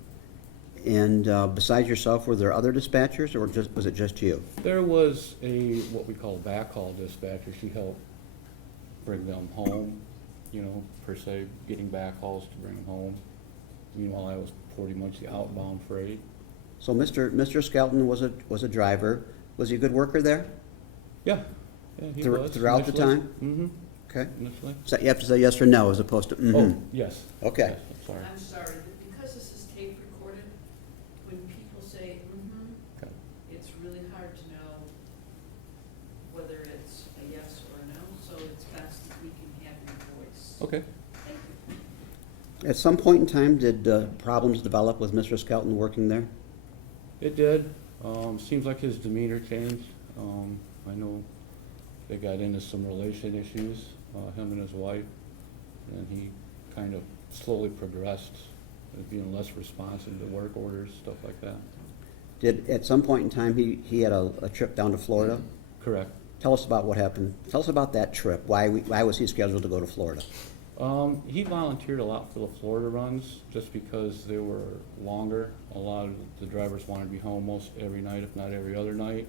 And besides yourself, were there other dispatchers, or was it just you? There was what we call backhaul dispatcher. She helped bring them home, per se, getting backhauls to bring them home. Meanwhile, I was pretty much the outbound freight. So Mr. Skelton was a driver. Was he a good worker there? Yeah, he was. Throughout the time? Mm-hmm, Okay. initially. So you have to say yes or no as opposed to mm-hmm. Oh, yes. Okay. Yes, I'm sorry. I'm sorry, but because this is tape recorded, when people say, Okay. it's really hard to know whether it's a yes or a no, so it's best if we can have your voice. Okay. Thank you. At some point in time, did problems develop with Mr. Skelton working there? It did. Seems like his demeanor changed. I know they got into some relation issues, him and his wife, and he kind of slowly progressed, being less responsive to work orders, stuff like that. Did, at some point in time, he had a trip down to Florida? Correct. Tell us about what happened. Tell us about that trip. Why was he scheduled to go to Florida? He volunteered a lot for the Florida runs just because they were longer. A lot of the drivers wanted to be home most every night, if not every other night.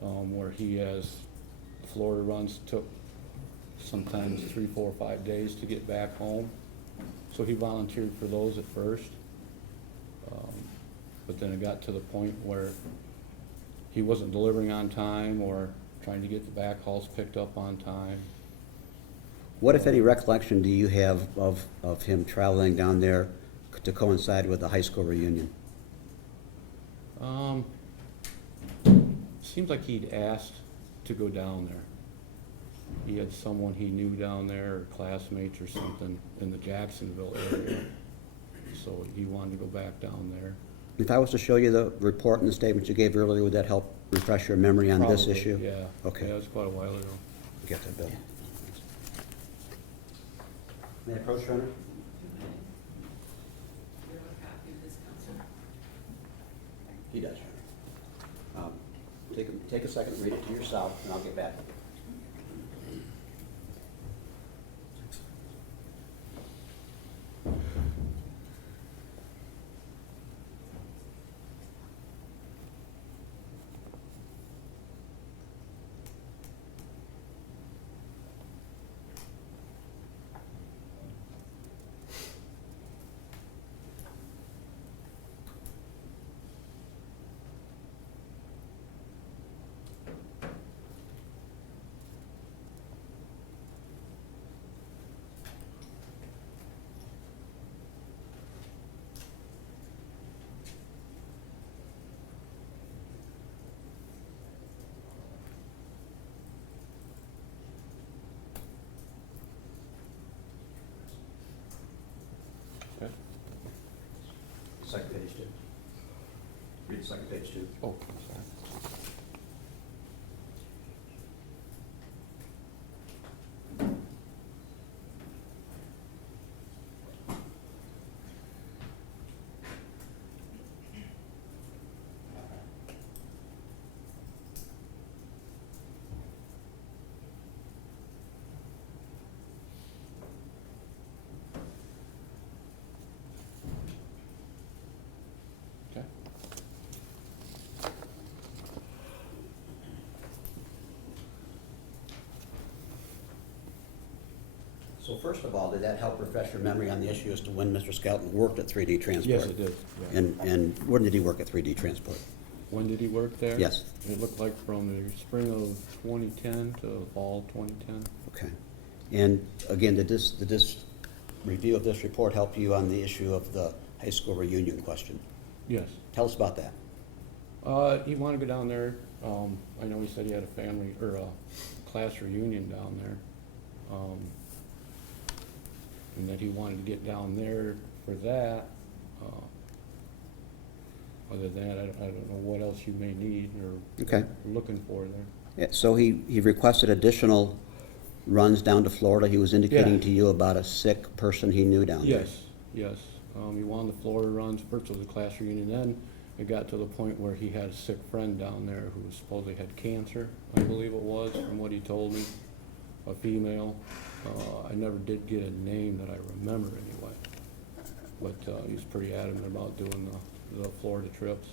Where he has Florida runs took sometimes 3, 4, 5 days to get back home. So he volunteered for those at first. But then it got to the point where he wasn't delivering on time or trying to get the backhauls picked up on time. What, if any, recollection do you have of him traveling down there to coincide with the high school reunion? Seems like he'd asked to go down there. He had someone he knew down there, or classmates or something, in the Jacksonville area. So he wanted to go back down there. If I was to show you the report and the statement you gave earlier, would that help refresh your memory on this Probably, issue? Yeah. Okay. Yeah, it was quite a while ago. Get that, Bill. May I approach, Runner? Do you have a copy of this, Council? He does. Take a second, read it to yourself, and I'll get back. Okay. Second page, too. Read the second page, too. Oh, sorry. Okay. So first of all, did that help refresh your memory on the issue as to when Mr. Skelton worked at 3D Transport? Yes, it did. Yeah. And when did he work at 3D Transport? When did he work there? Yes. It looked like from the spring of 2010 to fall 2010. Okay. And again, did this review of this report help you on the issue of the high school reunion question? Yes. Tell us about that. He wanted to go down there. I know he said he had a family or a class reunion down there. and that he wanted to get down there for that. Other than that, I don't know what else you may need or Okay. looking for there. Yeah, so he requested additional runs down to Florida. He was indicating Yeah. to you about a sick person he knew down there. Yes, yes. He wanted the Florida runs. First it was a class reunion, then it got to the point where he had a sick friend down there who supposedly had cancer, I believe it was, from what he told me, a female. I never did get a name that I remember anyway, but he was pretty adamant about doing the Florida trips.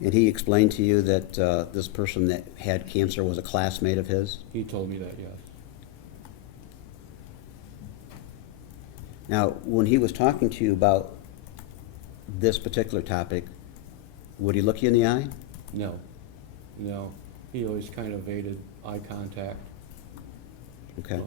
And he explained to you that this person that had cancer was a classmate of his? He told me that, yes. Now, when he was talking to you about this particular topic, would he look you in the eye? No, no. He always kind of evaded eye contact. Okay.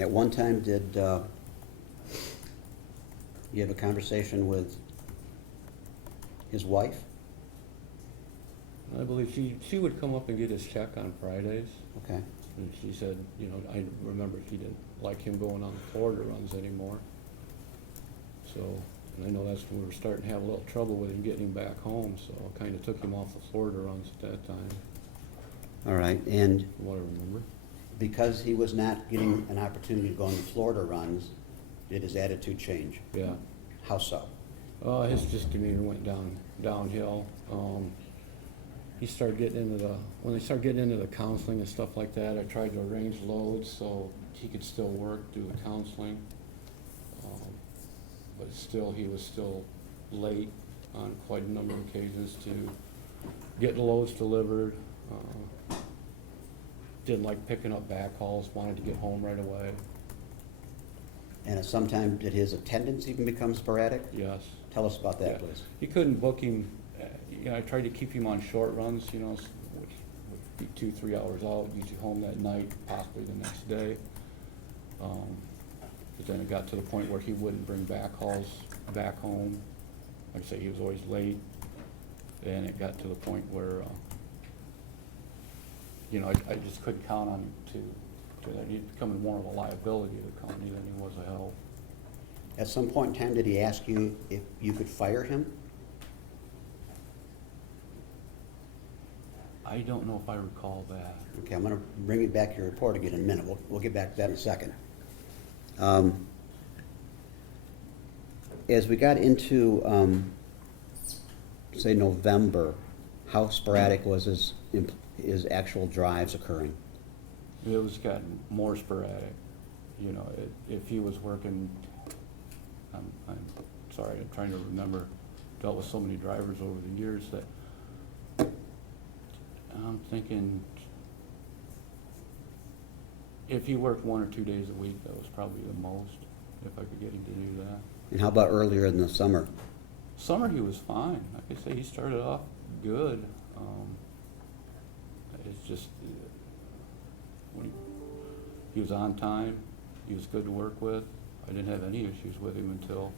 At one time, did you have a conversation with his wife? I believe she would come up and get his check on Fridays. Okay. And she said, you know, I remember she didn't like him going on Florida runs anymore. So, and I know that's when we were starting to have a little trouble with him getting him back home, so I kind of took him off the Florida runs at that time, All right, and from what I remember. because he was not getting an opportunity to go on the Florida runs, did his attitude change? Yeah. How so? His just demeanor went downhill. He started getting into when they started getting into the counseling and stuff like that, I tried to arrange loads so he could still work, do the counseling. But still, he was still late on quite a number of occasions to get the loads delivered. Didn't like picking up backhauls, wanted to get home right away. And at some time, did his attendance even become sporadic? Yes. Tell us about that, Yeah. please. You couldn't book him, you know, I tried to keep him on short runs, you know, which would be 2-3 hours out, usually home that night, possibly the next day. But then it got to the point where he wouldn't bring backhauls back home. Like I say, he was always late. And it got to the point where, you know, I just couldn't count on him to that. He's becoming more of a liability to the company than he was a help. At some point in time, did he ask you if you could fire him? I don't know if I recall that. Okay, I'm gonna bring you back to your report again in a minute. We'll get back to that in a second. As we got into, say, November, how sporadic was his actual drives occurring? It was gotten more sporadic, you know, if he was working, I'm sorry, I'm trying to remember, dealt with so many drivers over the years that I'm thinking if he worked 1 or 2 days a week, that was probably the most, if I could get him to do that. And how about earlier in the summer? Summer, he was fine. Like I say, he started off good. It's just, when he was on time, he was good to work with. I didn't have any issues with him until,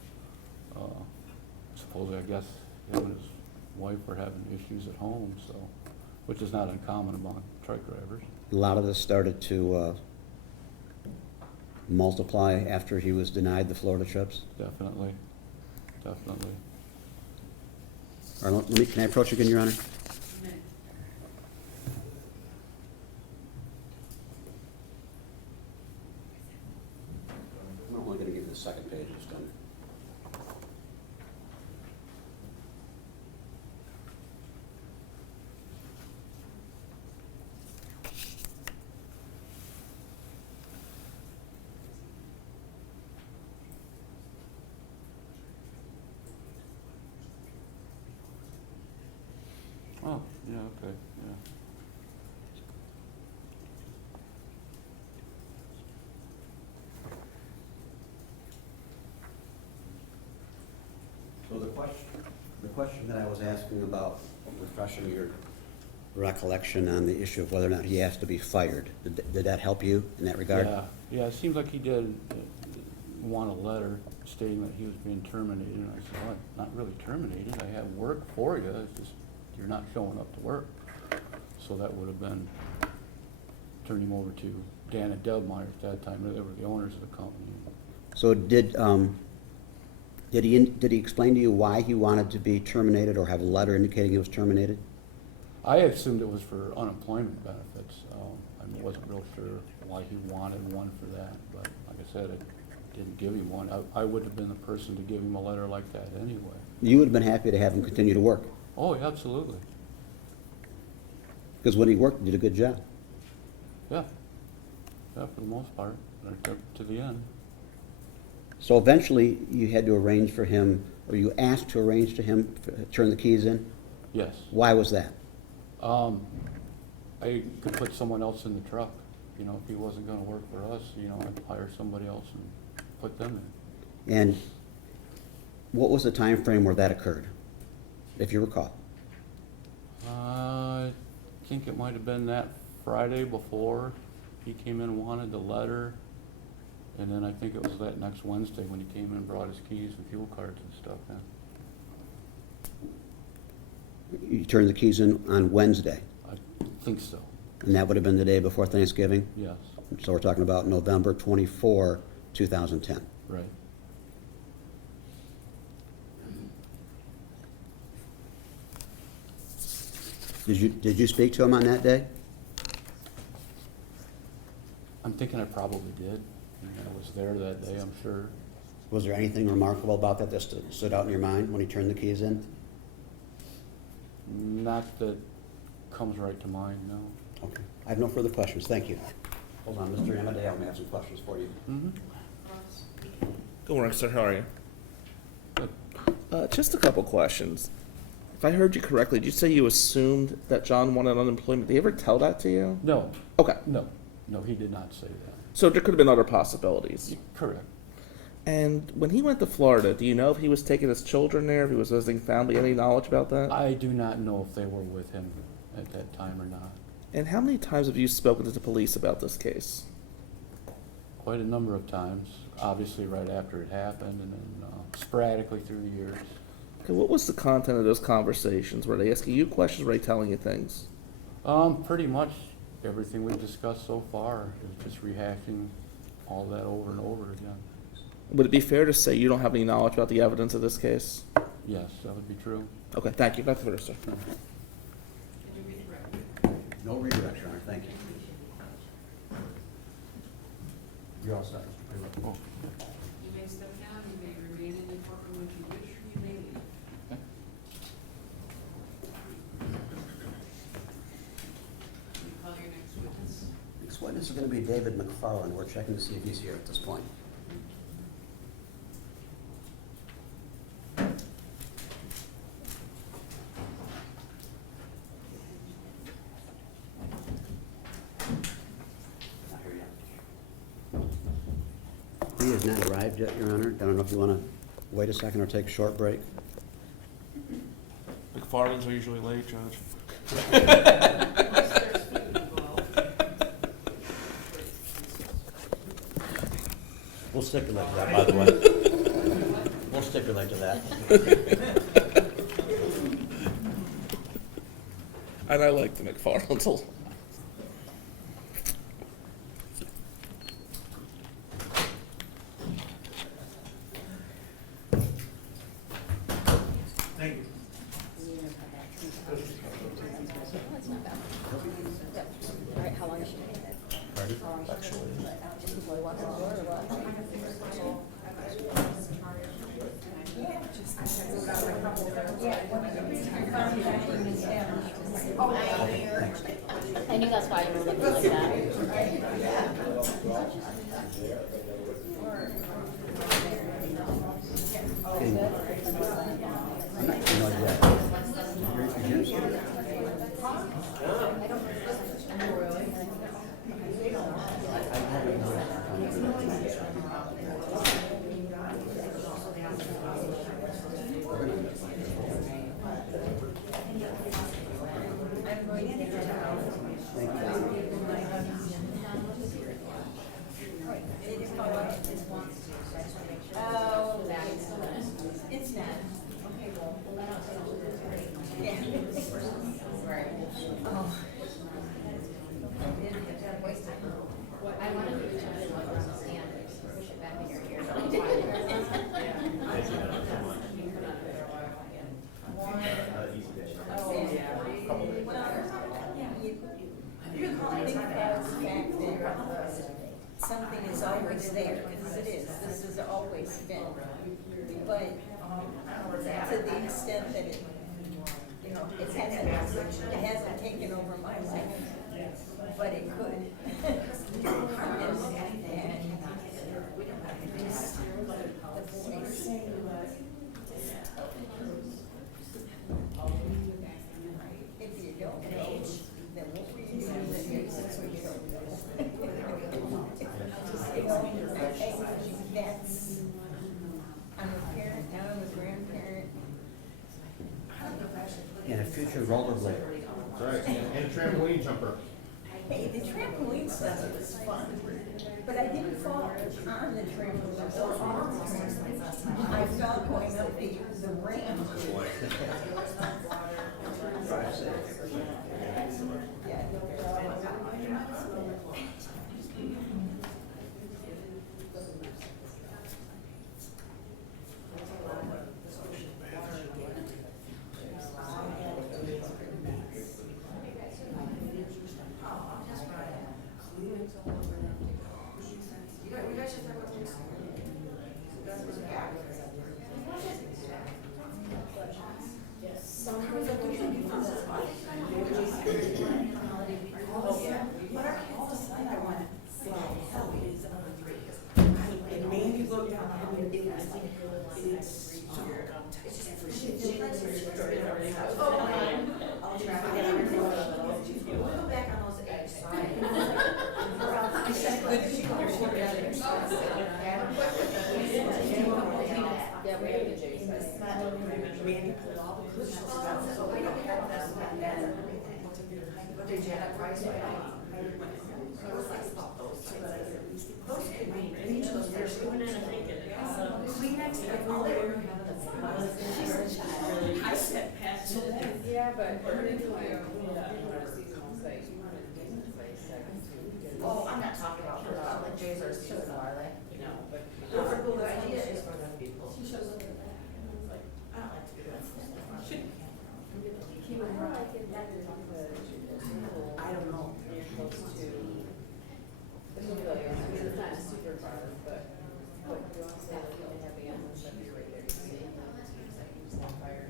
supposedly, I guess, him and his wife were having issues at home, so, which is not uncommon among truck drivers. A lot of this started to multiply after he was denied the Florida trips? Definitely, definitely. Or let me, can I approach you again, Your Honor? I'm only going to give you the second page, it's done. Oh, yeah, okay, yeah. So the question that I was asking about, refreshing your recollection on the issue of whether or not he has to be fired, did that help you in that regard? Yeah, it seems like he did. want a letter stating that he was being terminated, and I said, well, not really terminated, I have work for you, it's just, you're not showing up to work. So that would have been, turned him over to Dan and Deb Meyer at that time, they were the owners of the company. So did he explain to you why he wanted to be terminated or have a letter indicating he was terminated? I assumed it was for unemployment benefits. I wasn't real sure why he wanted one for that, but like I said, I didn't give him one. I would have been the person to give him a letter like that anyway. You would have been happy to have him continue to work, Oh, absolutely. because when he worked, he did a good job. Yeah. Yeah, for the most part, right up to the end. So eventually, you had to arrange for him, or you asked to arrange to him, turn the keys in? Yes. Why was that? I could put someone else in the truck. You know, if he wasn't gonna work for us, you know, I'd hire somebody else and put them in. And what was the time frame where that occurred, if you recall? I think it might have been that Friday before he came in and wanted the letter. And then I think it was that next Wednesday when he came in and brought his keys and fuel cards and stuff in. You turned the keys in on Wednesday, I think so, and that would have been the day before Thanksgiving? yes, So we're talking about November 24, 2010. right. Did you speak to him on that day? I'm thinking I probably did. I was there that day, I'm sure. Was there anything remarkable about that stood out in your mind when he turned the keys in? Not that comes right to mind, no. Okay. I have no further questions. Thank you. Hold on, Mr. Amadeo, may have some questions for you. Mm-hmm. Good morning, sir. How are you? Good. Just a couple questions. If I heard you correctly, did you say you assumed that John wanted unemployment? Did he ever tell that to you? No, Okay. no, he did not say that. So there could have been other possibilities. Correct. And when he went to Florida, do you know if he was taking his children there, if he was visiting family? Any knowledge about that? I do not know if they were with him at that time or not. And how many times have you spoken to the police about this case? Quite a number of times, obviously right after it happened, and then sporadically through the years. Okay, what was the content of those conversations? Were they asking you questions? Were they telling you things? Pretty much everything we've discussed so far is just rehashing all that over and over again. Would it be fair to say you don't have any knowledge about the evidence of this case? Yes, that would be true. Okay, thank you. Back to the sir. Can you read the record? No redirect, Your Honor. Thank you. You're all set. You may step down, you may remain in the courtroom if you wish, or you may leave. Can you call your next witness? Next witness is going to be David McFarland. We're checking to see if he's here at this point. Not here yet. He has not arrived yet, Your Honor. I don't know if you want to wait a second or take a short break. McFarland's are usually late, Judge. Unless there's food involved. We'll stipulate to that, by the way. We'll stipulate to that. And I like the McFarland's a lot. All right, how long is she? Just before we walk out the door, or what? I knew that's why you were looking like that. I wanted to reach out and push it back in your ear. Something is always there, because it is, this has always been. But to the extent that it, you know, it hasn't taken over my life, but it could. If you don't know, then what were you doing that you since we don't know? That's, I'm a parent, now I'm a grandparent. And a future rollerblader. That's right, and a trampoline jumper. Hey, the trampoline stuff was fun, but I didn't fall on the trampoline or off the trampoline. I fell going up the ramp. Oh, I'm not talking about her, like Jay's or Susan, are they? No, but. The idea is for them people. She shows up. Like, I don't like to do that. I don't know. You're supposed to. It's not super far, but you also have the ambulance that you're right there to see. Fire.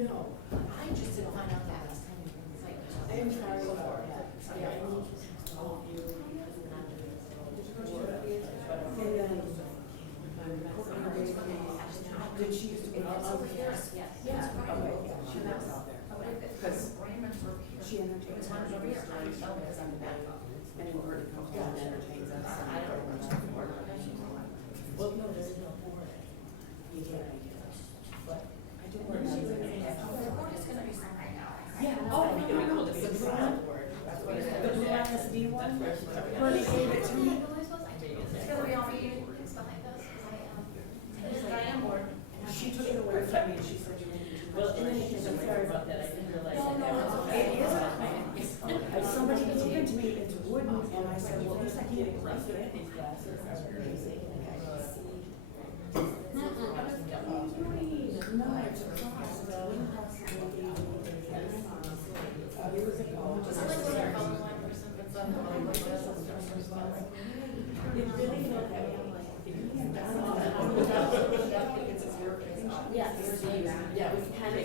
No, I just didn't find out that last time. I'm sorry about that. Yeah, I need all of you. Did she used to be over here? Yes. Yeah. Okay, yeah, she lives out there. Because she entertains us. Because I'm the backup. And then Bertie comes down and entertains us. I don't remember. Well, no, there's no board. You can't make it. But I do work. Yeah, oh, no, the blue one. The blue ISD one? Bernie gave it to me. It's gonna be on me. She took it away from me and she said you need to. Well, and then I'm sorry about that, I didn't realize. No, it is a plan. Somebody gave it to me, it's wooden, and I said, well, at least I can't get these glasses. No, it's a cross, the wooden cross is maybe years ago. It really felt that way. Yes, yeah, we kind of.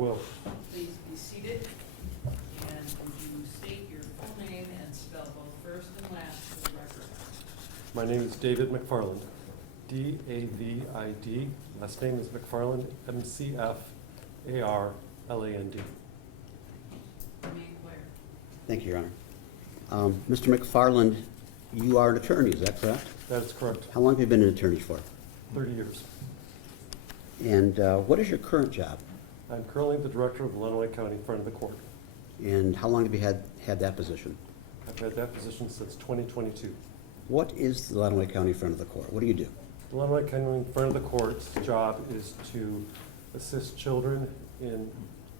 will. Please be seated. And would you state your full name and spell both first and last for the record? My name is David McFarland, D-A-V-I-D. Last name is McFarland, M-C-F-A-R-L-A-N-D. You may inquire. Thank you, Your Honor. Mr. McFarland, you are an attorney, is that correct? That is correct. How long have you been an attorney for? 30 years. And what is your current job? I'm currently the director of Illinois County Front of the Court. And how long have you had that position? I've had that position since 2022. What is the Illinois County Front of the Court? What do you do? The Illinois County Front of the Court's job is to assist children in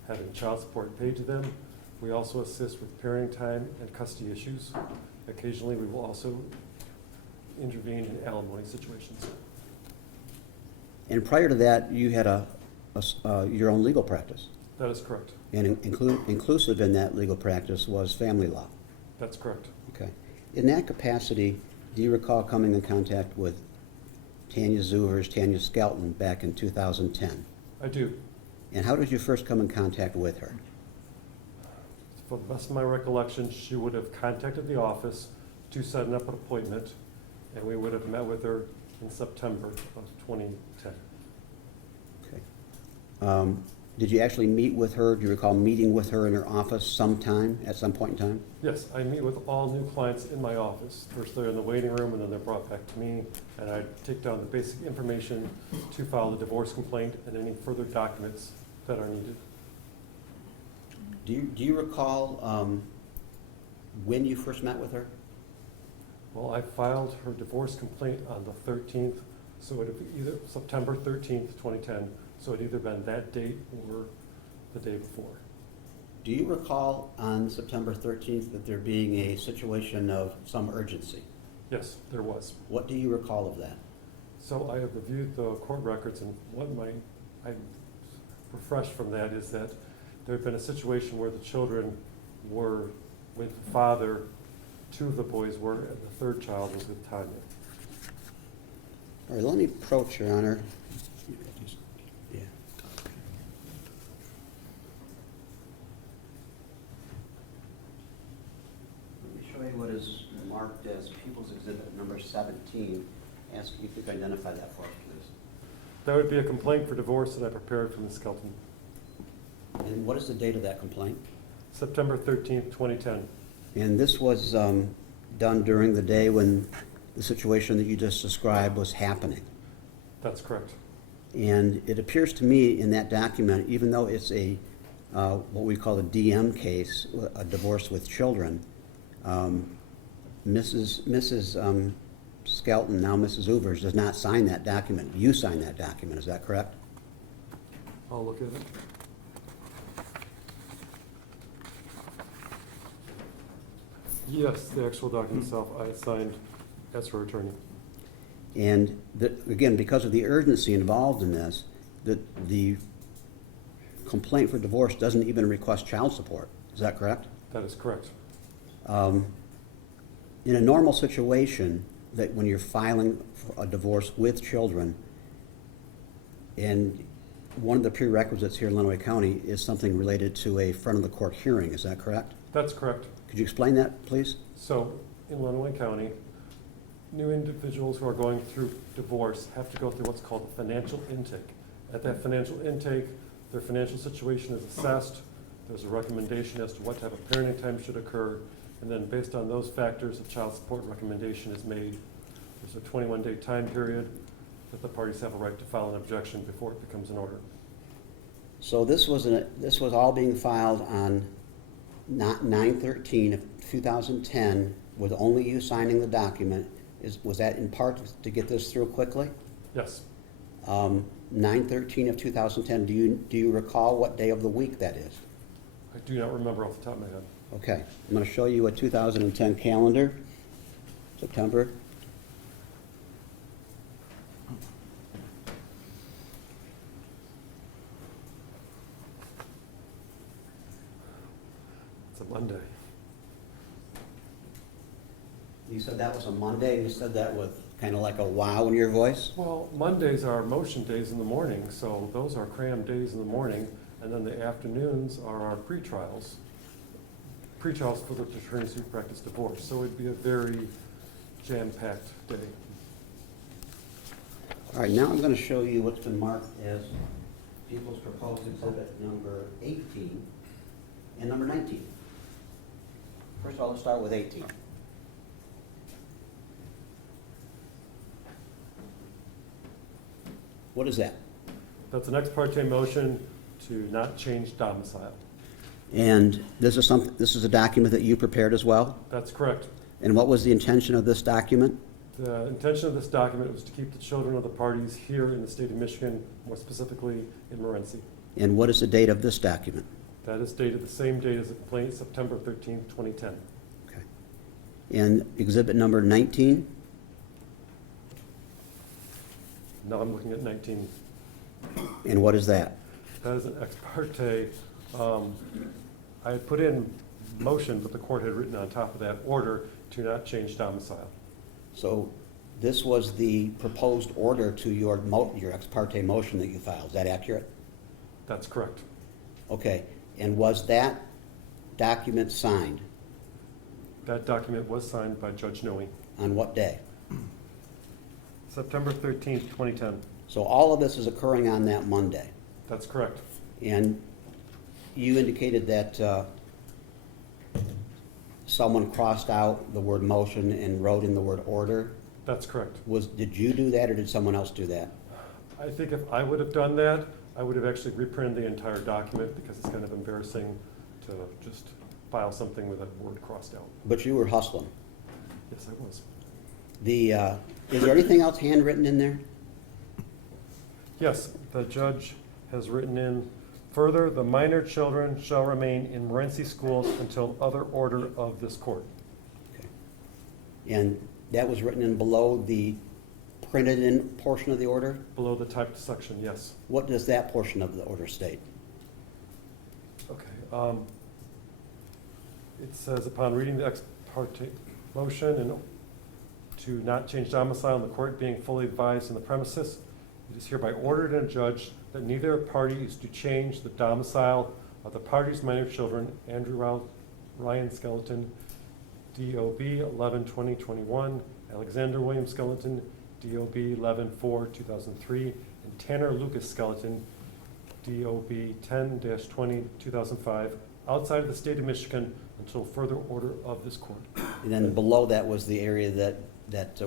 having child support paid to them. We also assist with parenting time and custody issues. Occasionally, we will also intervene in alimony situations. And prior to that, you had your own legal practice. That is correct. And inclusive in that legal practice was family law. That's correct. Okay. In that capacity, do you recall coming in contact with Tanya Zuvers, Tanya Skelton back in 2010? I do. And how did you first come in contact with her? For the best of my recollection, she would have contacted the office to set up an appointment, and we would have met with her in September of 2010. Okay. Did you actually meet with her? Do you recall meeting with her in her office sometime, at some point in time? Yes, I meet with all new clients in my office. First they're in the waiting room, and then they're brought back to me, and I take down the basic information to file the divorce complaint and any further documents that are needed. Do you recall when you first met with her? Well, I filed her divorce complaint on the 13th, so it would be either September 13th, 2010, so it either been that date or the day before. Do you recall on September 13th that there being a situation of some urgency? Yes, there was. What do you recall of that? So I have reviewed the court records, and what I'm refreshed from that is that there had been a situation where the children were with the father, two of the boys were, and the third child was with Tanya. All right, let me approach, Your Honor. Yeah. Let me show you what is marked as People's Exhibit number 17. Ask if you could identify that for us, please. That would be a complaint for divorce that I prepared for Ms. Skelton. And what is the date of that complaint? September 13th, 2010. And this was done during the day when the situation that you just described was happening. That's correct. And it appears to me in that document, even though it's a what we call a DM case, a divorce with children, Mrs. Skelton, now Mrs. Zuvers, does not sign that document. You sign that document, is that correct? I'll look at it. Yes, the actual document itself, I signed as her attorney. And again, because of the urgency involved in this, the complaint for divorce doesn't even request child support. Is that correct? That is correct. In a normal situation, that when you're filing for a divorce with children, and one of the prerequisites here in Illinois County is something related to a front of the court hearing, is that correct? That's correct. Could you explain that, please? So, in Illinois County, new individuals who are going through divorce have to go through what's called a financial intake. At that financial intake, their financial situation is assessed, there's a recommendation as to what type of parenting time should occur, and then based on those factors, a child support recommendation is made. There's a 21-day time period that the parties have a right to file an objection before it becomes an order. So this was all being filed on 9/13 of 2010, with only you signing the document. Was that in part to get this through quickly? Yes. 9/13 of 2010, do you recall what day of the week that is? I do not remember off the top of my head. Okay, I'm going to show you a 2010 calendar, September. It's a Monday. You said that was a Monday, and you said that with kind of like a wow in your voice? Well, Mondays are motion days in the morning, so those are crammed days in the morning. and then the afternoons are our pretrials. Pretrials for the attorneys who practice divorce, so it'd be a very jam-packed day. All right, now I'm going to show you what's been marked as People's Proposed Exhibit number 18 and number 19. First of all, let's start with 18. What is that? That's an ex parte motion to not change domicile. And this is a document that you prepared as well? That's correct. And what was the intention of this document? The intention of this document was to keep the children of the parties here in the state of Michigan, more specifically in Morenci. And what is the date of this document? That is dated the same date as the complaint, September 13th, 2010. Okay. And exhibit number 19? Now I'm looking at 19. And what is that? That is an ex parte. I had put in motion, but the court had written on top of that order to not change domicile. So this was the proposed order to your ex parte motion that you filed. Is that accurate? That's correct. Okay. And was that document signed? That document was signed by Judge Noe. On what day? September 13th, 2010. So all of this is occurring on that Monday. That's correct. And you indicated that someone crossed out the word motion and wrote in the word order. That's correct. Did you do that or did someone else do that? I think if I would have done that, I would have actually reprinted the entire document because it's kind of embarrassing to just file something with a word crossed out. But you were hustling. Yes, I was. Is there anything else handwritten in there? Yes, the judge has written in, further, the minor children shall remain in Morenci schools until other order of this court. Okay. And that was written in below the printed in portion of the order? Below the typed section, yes. What does that portion of the order state? Okay. It says, upon reading the ex parte motion and to not change domicile and the court being fully advised in the premises, it is hereby ordered and adjudged that neither party is to change the domicile of the party's minor children, Andrew Ryan Skelton, DOB 11-2021, Alexander William Skelton, DOB 11-4-2003, and Tanner Lucas Skelton, DOB 10-20-2005, outside of the state of Michigan until further order of this court. And then below that was the area that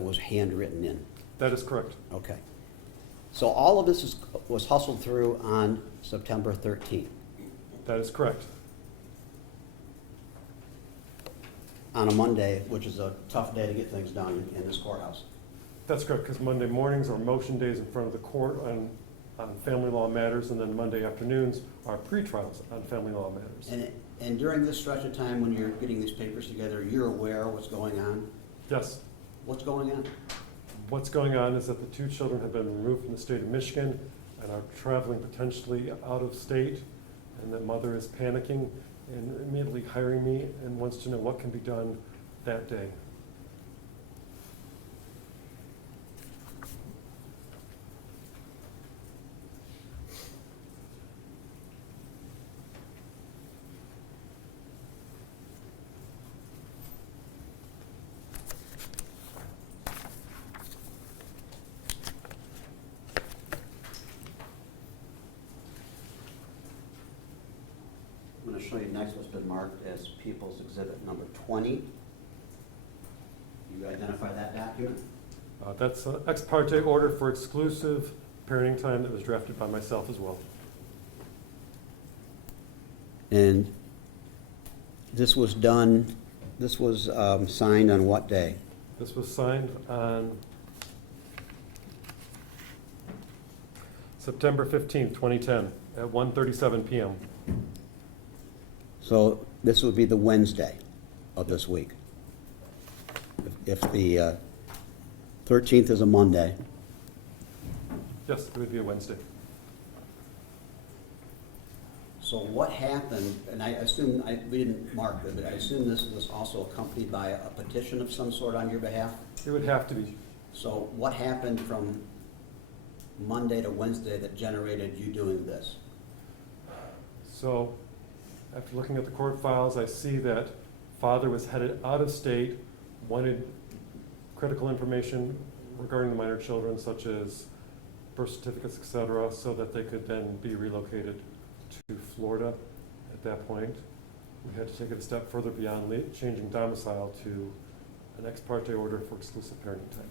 was handwritten in. That is correct. Okay. So all of this was hustled through on September 13th, That is correct. on a Monday, which is a tough day to get things done in this courthouse. That's correct, because Monday mornings are motion days in front of the court on family law matters, and then Monday afternoons are pretrials on family law matters. And during this stretch of time when you're getting these papers together, you're aware of what's going on? Yes. What's going on? What's going on is that the two children have been removed from the state of Michigan and are traveling potentially out of state, and the mother is panicking and immediately hiring me and wants to know what can be done that day. I'm going to show you next what's been marked as People's Exhibit number 20. You identify that document? That's an ex parte order for exclusive parenting time that was drafted by myself as well. And this was done, signed on what day? This was signed on September 15th, 2010 at 1:37 p.m. So this would be the Wednesday of this week. If the 13th is a Monday. Yes, it would be a Wednesday. So what happened, and I assume, we didn't mark it, but I assume this was also accompanied by a petition of some sort on your behalf? It would have to be. So what happened from Monday to Wednesday that generated you doing this? So after looking at the court files, I see that father was headed out of state, wanted critical information regarding the minor children, such as birth certificates, et cetera, so that they could then be relocated to Florida. At that point, we had to take it a step further beyond changing domicile to an ex parte order for exclusive parenting time.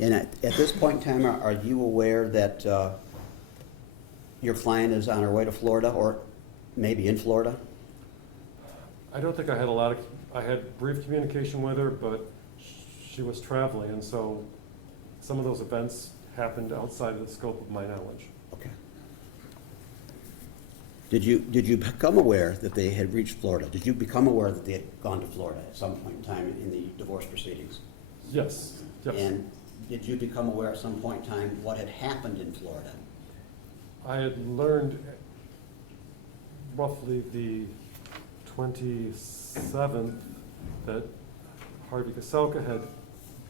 And at this point in time, are you aware that your client is on her way to Florida, or maybe in Florida? I don't think I had brief communication with her, but she was traveling, and so some of those events happened outside of the scope of my knowledge. Okay. Did you become aware that they had reached Florida? Did you become aware that they had gone to Florida at some point in time in the divorce proceedings? Yes, yes. And did you become aware at some point in time what had happened in Florida? I had learned roughly the 27th that Harvey Kaselka had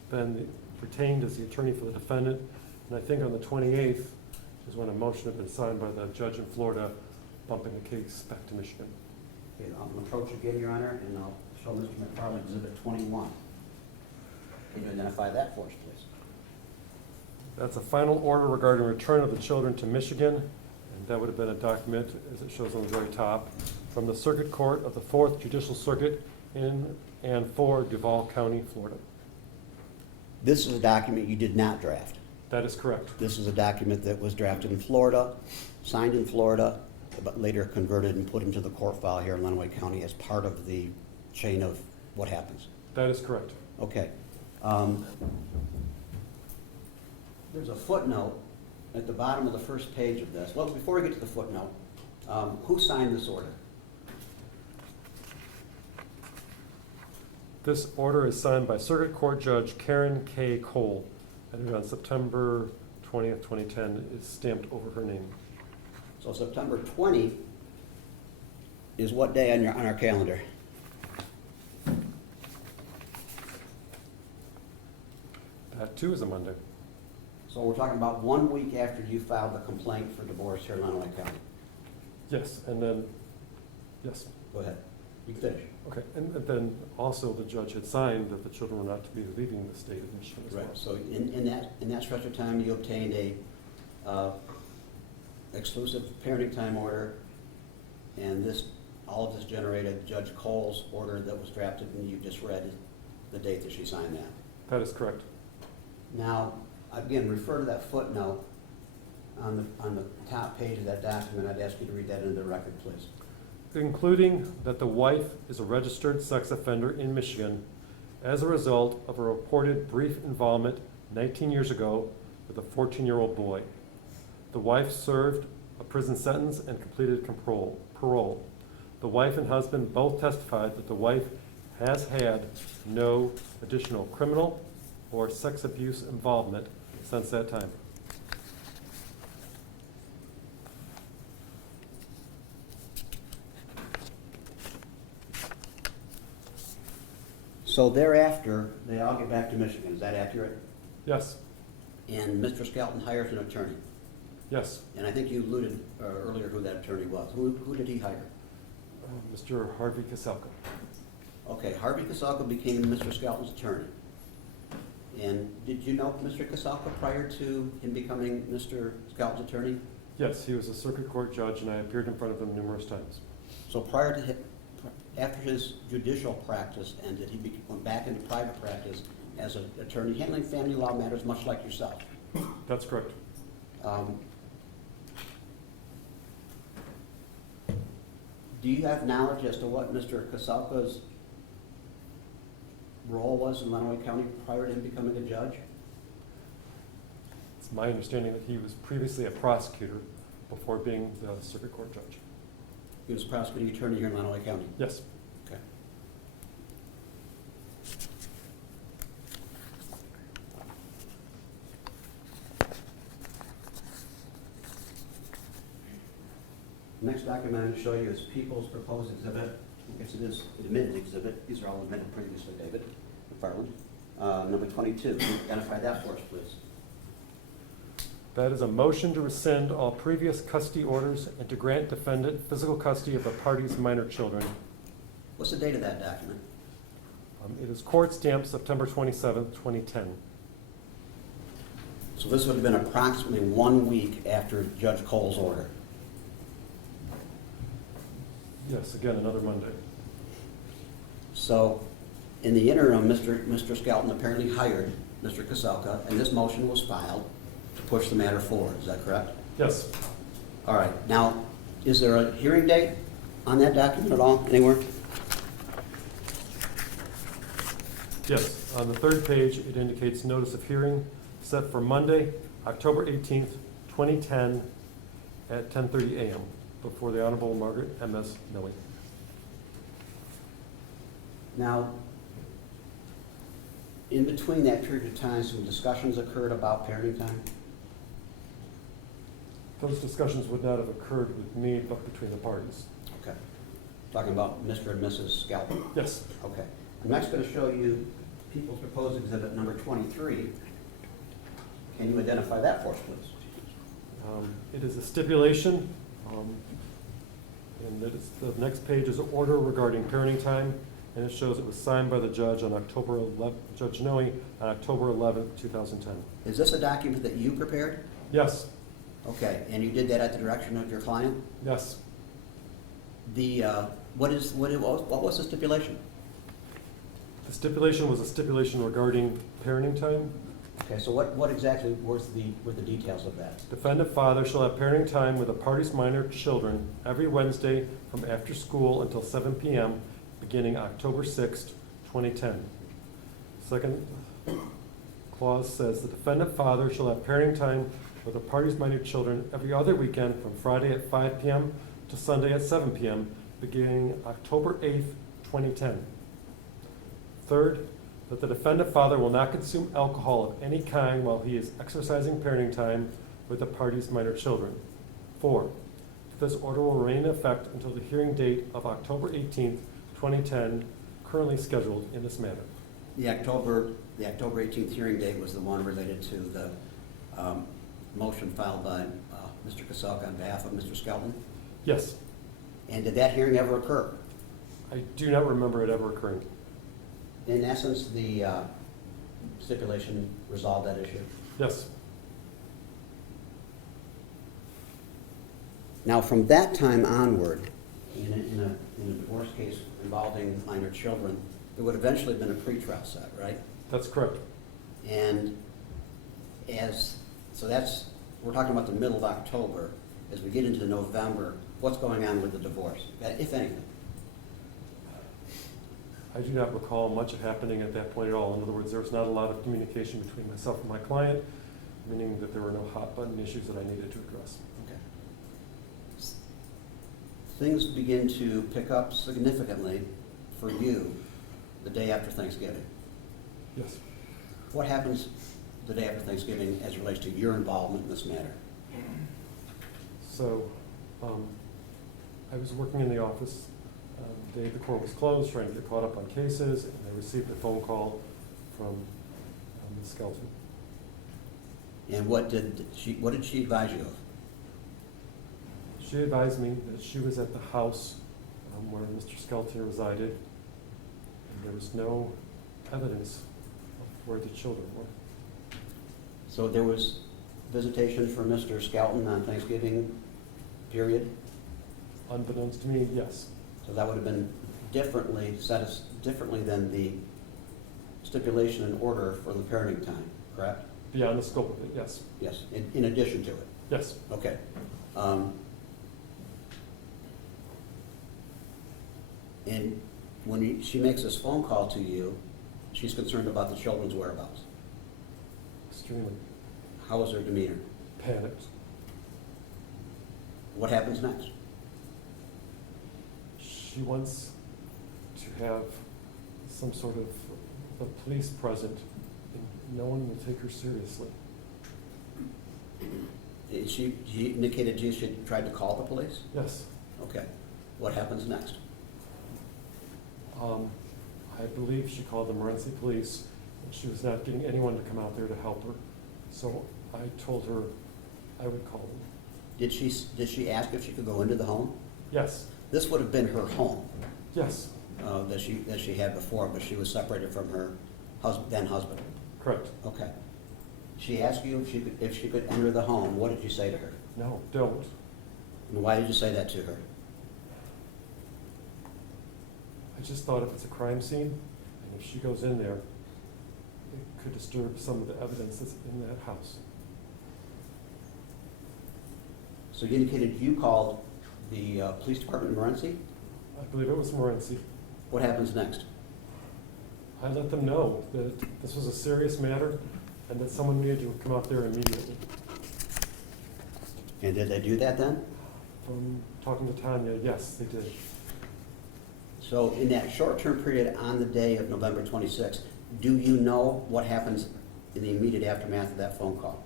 been retained as the attorney for the defendant, and I think on the 28th is when a motion had been signed by the judge in Florida bumping the case back to Michigan. Okay, I'm going to approach again, Your Honor, and I'll show Mr. McFarland Exhibit 21. Can you identify that for us, please? That's a final order regarding return of the children to Michigan, and that would have been a document, as it shows on the very top, from the Circuit Court of the 4th Judicial Circuit in and for Duval County, Florida. This is a document you did not draft. That is correct. This is a document that was drafted in Florida, signed in Florida, but later converted and put into the court file here in Lenawee County as part of the chain of what happens. That is correct. Okay. There's a footnote at the bottom of the first page of this. Well, before we get to the footnote, who signed this order? This order is signed by Circuit Court Judge Karen K. Cole, and on September 20th, 2010 is stamped over her name. So September 20 is what day on our calendar? That too is a Monday. So we're talking about 1 week after you filed the complaint for divorce here in Lenawee County. Yes, and then, yes, Go ahead. You can finish. okay. And then also the judge had signed that the children were not to be leaving the state of Michigan as well. Right. So in that stretch of time, you obtained a exclusive parenting time order, and all of this generated Judge Cole's order that was drafted, and you just read the date that she signed that. That is correct. Now, again, refer to that footnote on the top page of that document. I'd ask you to read that into the record, please. Including that the wife is a registered sex offender in Michigan as a result of a reported brief involvement 19 years ago with a 14-year-old boy. The wife served a prison sentence and completed parole. The wife and husband both testified that the wife has had no additional criminal or sex abuse involvement since that time. So thereafter, they all get back to Michigan. Is that accurate? Yes, And Mr. Skelton hires an attorney. yes. And I think you alluded earlier who that attorney was. Who did he hire? Mr. Harvey Kaselka. Okay, Harvey Kaselka became Mr. Skelton's attorney. And did you know Mr. Kaselka prior to him becoming Mr. Skelton's attorney? Yes, he was a circuit court judge, and I appeared in front of him numerous times. So after his judicial practice ended, he went back into private practice as an attorney handling family law matters, much like yourself. That's correct. Do you have knowledge as to what Mr. Kaselka's role was in Lenawee County prior to him becoming a judge? It's my understanding that he was previously a prosecutor before being the circuit court judge. He was prosecuting attorney here in Lenawee County. Yes. Okay. Next document I'm going to show you is People's Proposed Exhibit. I guess it is admitted exhibit. These are all admitted previously, David McFarland. Number 22. Identify that for us, please. That is a motion to rescind all previous custody orders and to grant defendant physical custody of the party's minor children. What's the date of that document? It is court stamped September 27th, 2010. So this would have been approximately 1 week after Judge Cole's order. Yes, again, another Monday. So, in the interim, Mr. Skelton apparently hired Mr. Kaselka, and this motion was filed to push the matter forward. Is that correct? Yes, All right. Now, is there a hearing date on that document at all, anywhere? yes. On the third page, it indicates notice of hearing set for Monday, October 18th, 2010 at 10:30 a.m. before the Honorable Margaret M.S. Milley. Now, in between that period of time, some discussions occurred about parenting time? Those discussions would not have occurred with me, but between the parties. Okay. Talking about Mr. and Mrs. Skelton? Yes. Okay. I'm next going to show you People's Proposed Exhibit number 23. Can you identify that for us, please? It is a stipulation, and the next page is an order regarding parenting time, and it shows it was signed by the judge on October 11th, Judge Noe, on October 11th, 2010. Is this a document that you prepared? Yes, Okay, and you did that at the direction of your client? yes. What was the stipulation? The stipulation was a stipulation regarding parenting time. Okay, so what exactly were the details of that? Defendant father shall have parenting time with the party's minor children every Wednesday from after school until 7 p.m., beginning October 6th, 2010. Second clause says the defendant father shall have parenting time with the party's minor children every other weekend from Friday at 5 p.m. to Sunday at 7 p.m., beginning October 8th, 2010. Third, that the defendant father will not consume alcohol of any kind while he is exercising parenting time with the party's minor children. 4, this order will remain in effect until the hearing date of October 18th, 2010, currently scheduled in this manner. The October 18th hearing date was the one related to the motion filed by Mr. Kaselka on behalf of Mr. Skelton? Yes, And did that hearing ever occur? I do not remember it ever occurring. In essence, the stipulation resolved that issue? Yes, Now, from that time onward, in a divorce case involving minor children, there would eventually have been a pretrial set, right? that's correct. And we're talking about the middle of October. As we get into November, what's going on with the divorce, if anything? I do not recall much happening at that point at all. In other words, there was not a lot of communication between myself and my client, meaning that there were no hot button issues that I needed to address. Okay. Things begin to pick up significantly for you the day after Thanksgiving. Yes. What happens the day after Thanksgiving as it relates to your involvement in this matter? So, I was working in the office the day the court was closed, trying to get caught up on cases, and I received a phone call from Ms. Skelton. And what did she advise you of? She advised me that she was at the house where Mr. Skelton resided, and there was no evidence of where the children were. So there was visitation for Mr. Skelton on Thanksgiving period? Unbeknownst to me, yes. So that would have been differently than the stipulation and order for the parenting time, correct? Beyond the scope of it, yes. Yes, in addition to it. Yes. Okay. And when she makes this phone call to you, she's concerned about the children's whereabouts. Extremely How was her demeanor? panicked. What happens next? She wants to have some sort of the police present, and no one will take her seriously. She indicated to you she tried to call the police? Yes. Okay. What happens next? I believe she called the Morenci police, and she was not getting anyone to come out there to help her. So I told her I would call them. Did she ask if she could go into the home? Yes, This would have been her home yes, that she had before, but she was separated from her then husband. correct. Okay. She asked you if she could enter the home. What did you say to her? No, don't. And why did you say that to her? I just thought if it's a crime scene, and if she goes in there, it could disturb some of the evidence that's in that house. So you indicated you called the police department in Morenci. I believe it was Morenci. What happens next? I let them know that this was a serious matter and that someone needed to come out there immediately. And did they do that then? From talking to Tanya, yes, they did. So in that short-term period on the day of November 26th, do you know what happens in the immediate aftermath of that phone call?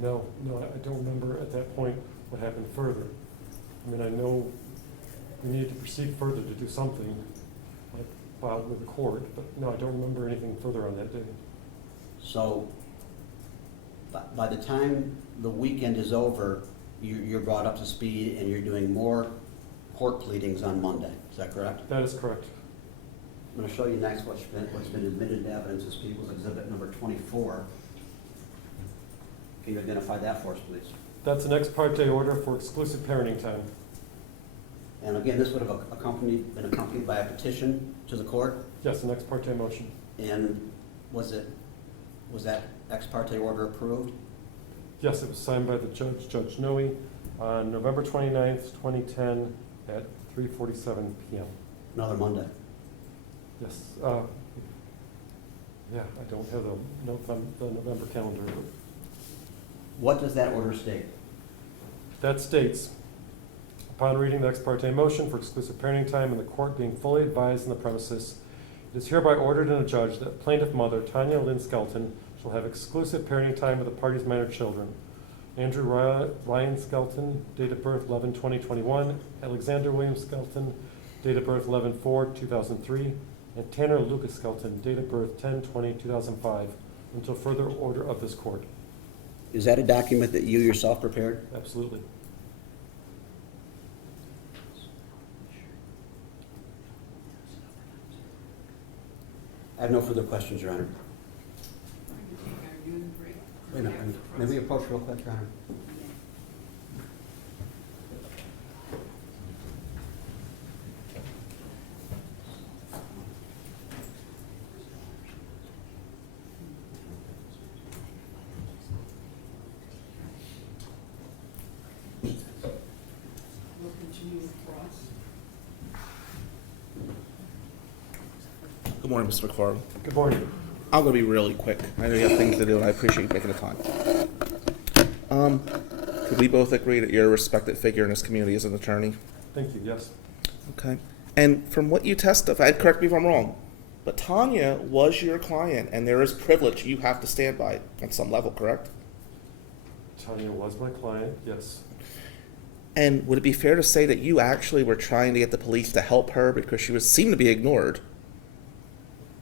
No, I don't remember at that point what happened further. I mean, I know we needed to proceed further to do something, like file with the court, but no, I don't remember anything further on that day. So by the time the weekend is over, you're brought up to speed and you're doing more court pleadings on Monday. Is that correct? That is correct. I'm going to show you next what's been admitted into evidence as People's Exhibit number 24. Can you identify that for us, please? That's an ex parte order for exclusive parenting time. And again, this would have been accompanied by a petition to the court. Yes, an ex parte motion. And was that ex parte order approved? Yes, it was signed by the judge, Judge Noe, on November 29th, 2010 at 3:47 p.m. Another Monday. Yes, yeah, I don't have the November calendar. But What does that order state? that states, upon reading the ex parte motion for exclusive parenting time and the court being fully advised in the premises, it is hereby ordered and adjudged that plaintiff mother Tanya Lynn Skelton shall have exclusive parenting time with the party's minor children. Andrew Ryan Skelton, date of birth 11/20/21, Alexander William Skelton, date of birth 11/4/2003, and Tanner Lucas Skelton, date of birth 10/20/2005, until further order of this court. Is that a document that you yourself prepared? Absolutely. I have no further questions, Your Honor. Are you in the break? Wait a minute, may we approach real quick, Your Honor? We'll continue with Cross. Good morning, Mr. McFarland. Good morning. I'm going to be really quick. I know you have things to do, and I appreciate you taking the time. Could we both agree that you're a respected figure in this community as an attorney? Thank you, yes. Okay. And from what you testified, correct me if I'm wrong, but Tanya was your client, and there is privilege you have to stand by on some level, correct? Tanya was my client, yes. And would it be fair to say that you actually were trying to get the police to help her because she seemed to be ignored?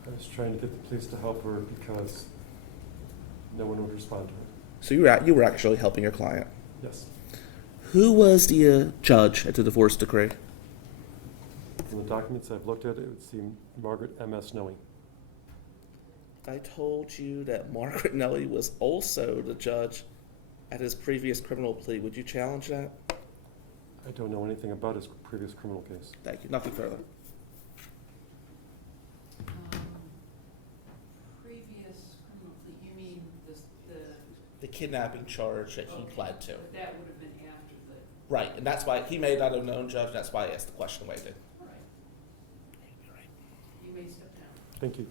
I was trying to get the police to help her because no one would respond to her. So you were actually helping your client. Yes. Who was the judge at the divorce decree? From the documents I've looked at, it would seem Margaret M.S. Noe. I told you that Margaret Nelly was also the judge at his previous criminal plea. Would you challenge that? I don't know anything about his previous criminal case. Thank you. Nothing further. Previous criminal plea, you mean The kidnapping charge that he okay, pled to. But that would have been after the, Right, and that's why he may not have known, Judge. That's why I asked the question the way I did. all right. You may step down. Thank you.